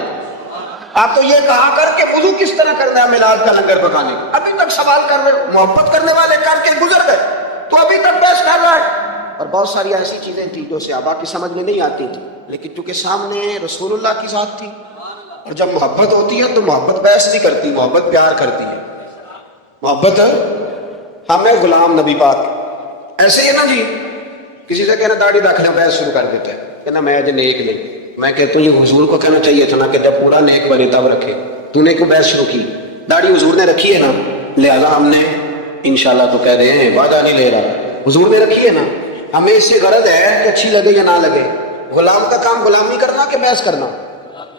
آپ تو یہ کہا کر کہ وضو کس طرح کرنا ہے میلاد کا لنگر پکانے کا، ابھی تک سوال کر رہے ہو، محبت کرنے والے کر کے گزر گئے تو ابھی تک بحث کر رہا ہے۔ اور بہت ساری ایسی چیزیں تھیں جو صحابہ کی سمجھ میں نہیں آتی تھی، لیکن چونکہ سامنے رسول اللہ کی ذات تھی، اور جب محبت ہوتی ہے تو محبت بحث نہیں کرتی، محبت پیار کرتی ہے، محبت ہمیں غلام نبی پاک۔ ایسے ہی نا جی، کسی سے کہنا داڑھی رکھنا بحث شروع کر دیتا ہے، کہنا میں آج نیک نہیں، میں کہتا ہوں یہ حضور کو کہنا چاہیے تھا نا کہ جب پورا نیک بنے تب رکھے، تو نے کیوں بحث شروع کی؟ داڑھی حضور نے رکھی ہے نا، لہذا ہم نے انشاءاللہ تو کہہ رہے ہیں، وعدہ نہیں لے رہا، حضور نے رکھی ہے نا، ہمیں اس سے غرض ہے کہ اچھی لگے یا نہ لگے، غلام کا کام غلامی کرنا کہ بحث کرنا؟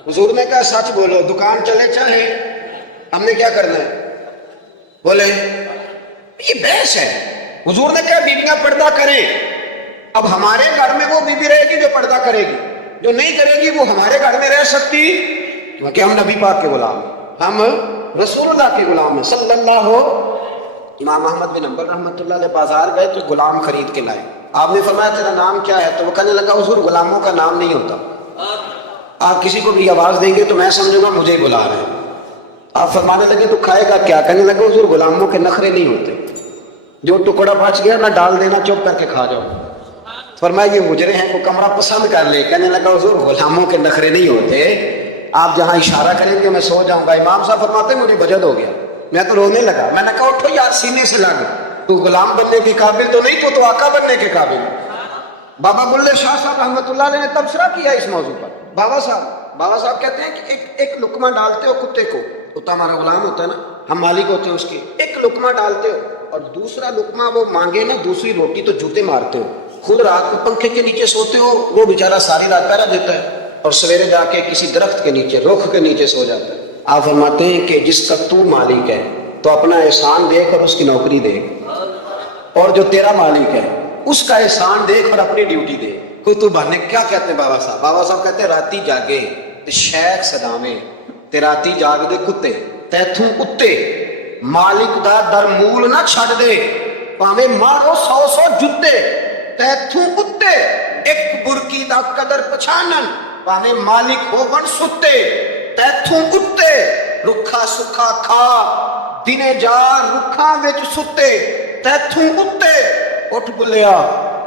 حضور نے کہا سچ بولو، دکان چلے چلے، ہم نے کیا کرنا ہے؟ بولے یہ بحث ہے۔ حضور نے کہا بیویاں پردہ کریں، اب ہمارے گھر میں وہ بیوی رہے گی جو پردہ کرے گی، جو نہیں کرے گی وہ ہمارے گھر میں رہ سکتی، کیونکہ ہم نبی پاک کے غلام ہیں، ہم رسول اللہ کے غلام ہیں صلی اللہ ہو۔ امام احمد بن حنبل رحمۃ اللہ علیہ بازار گئے تو غلام خرید کے لائے، آپ نے فرمایا تیرا نام کیا ہے؟ تو وہ کہنے لگا حضور غلاموں کا نام نہیں ہوتا، آپ کسی کو بھی آواز دیں گے تو میں سمجھوں گا مجھے ہی بلا رہے ہیں۔ آپ فرمانے لگے تو کھائے گا کیا؟ کہنے لگے حضور غلاموں کے نخرے نہیں ہوتے، جو ٹکڑا بچ گیا نہ ڈال دینا، چپ کر کے کھا جاؤ۔ فرمایا یہ مجرے ہیں، وہ کمرہ پسند کر لے۔ کہنے لگا حضور غلاموں کے نخرے نہیں ہوتے، آپ جہاں اشارہ کریں گے میں سو جاؤں گا۔ امام صاحب فرماتے مجھے بجد ہو گیا، میں تو رونے لگا، میں نے کہا اٹھو یار سینے سے لگ، تو غلام بننے کے قابل تو نہیں، تو آقا بننے کے قابل۔ بابا بلے شاہ صاحب رحمۃ اللہ علیہ نے تبصرہ کیا اس موضوع پر۔ بابا صاحب کہتے ہیں کہ ایک لقمہ ڈالتے ہو کتے کو، کتا ہمارا غلام ہوتا ہے نا، ہم مالک ہوتے ہیں اس کے، ایک لقمہ ڈالتے ہو اور دوسرا لقمہ وہ مانگے نا دوسری روٹی تو جوتے مارتے ہو، خود رات کو پنکھے کے نیچے سوتے ہو، وہ بیچارہ ساری رات پہرا دیتا ہے اور سویرے جا کے کسی درخت کے نیچے رخ کے نیچے سو جاتا ہے۔ آپ فرماتے ہیں کہ جس کا تو مالک ہے تو اپنا احسان دیکھ اور اس کی نوکری دیکھ، اور جو تیرا مالک ہے اس کا احسان دیکھ اور اپنی ڈیوٹی دے۔ کوئی تو بہانے کیا کہتے ہیں بابا صاحب کہتے ہیں راتی جاگے تے شیخ صدامے تے راتی جاگ دے کتے تیتھوں اتے مالک دا در مول نہ چھڑ دے، پاویں مارو 100 جتے تیتھوں اتے ایک برکی دا قدر پچھانن، پاویں مالک ہون ستے تیتھوں اتے رکھا سکھا کھا دنے جار رکھاں وچ ستے تیتھوں اتے اٹھ بلیا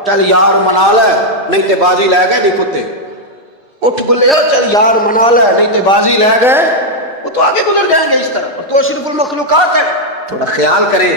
چل یار منا لے نہیں تے بازی لے گئے نہیں کتے، اٹھ بلیا چل یار منا لے نہیں تے بازی لے گئے، وہ تو آگے گزر جائیں گے اس طرح، اور تو اشرف المخلوقات ہے۔ تھوڑا خیال کریں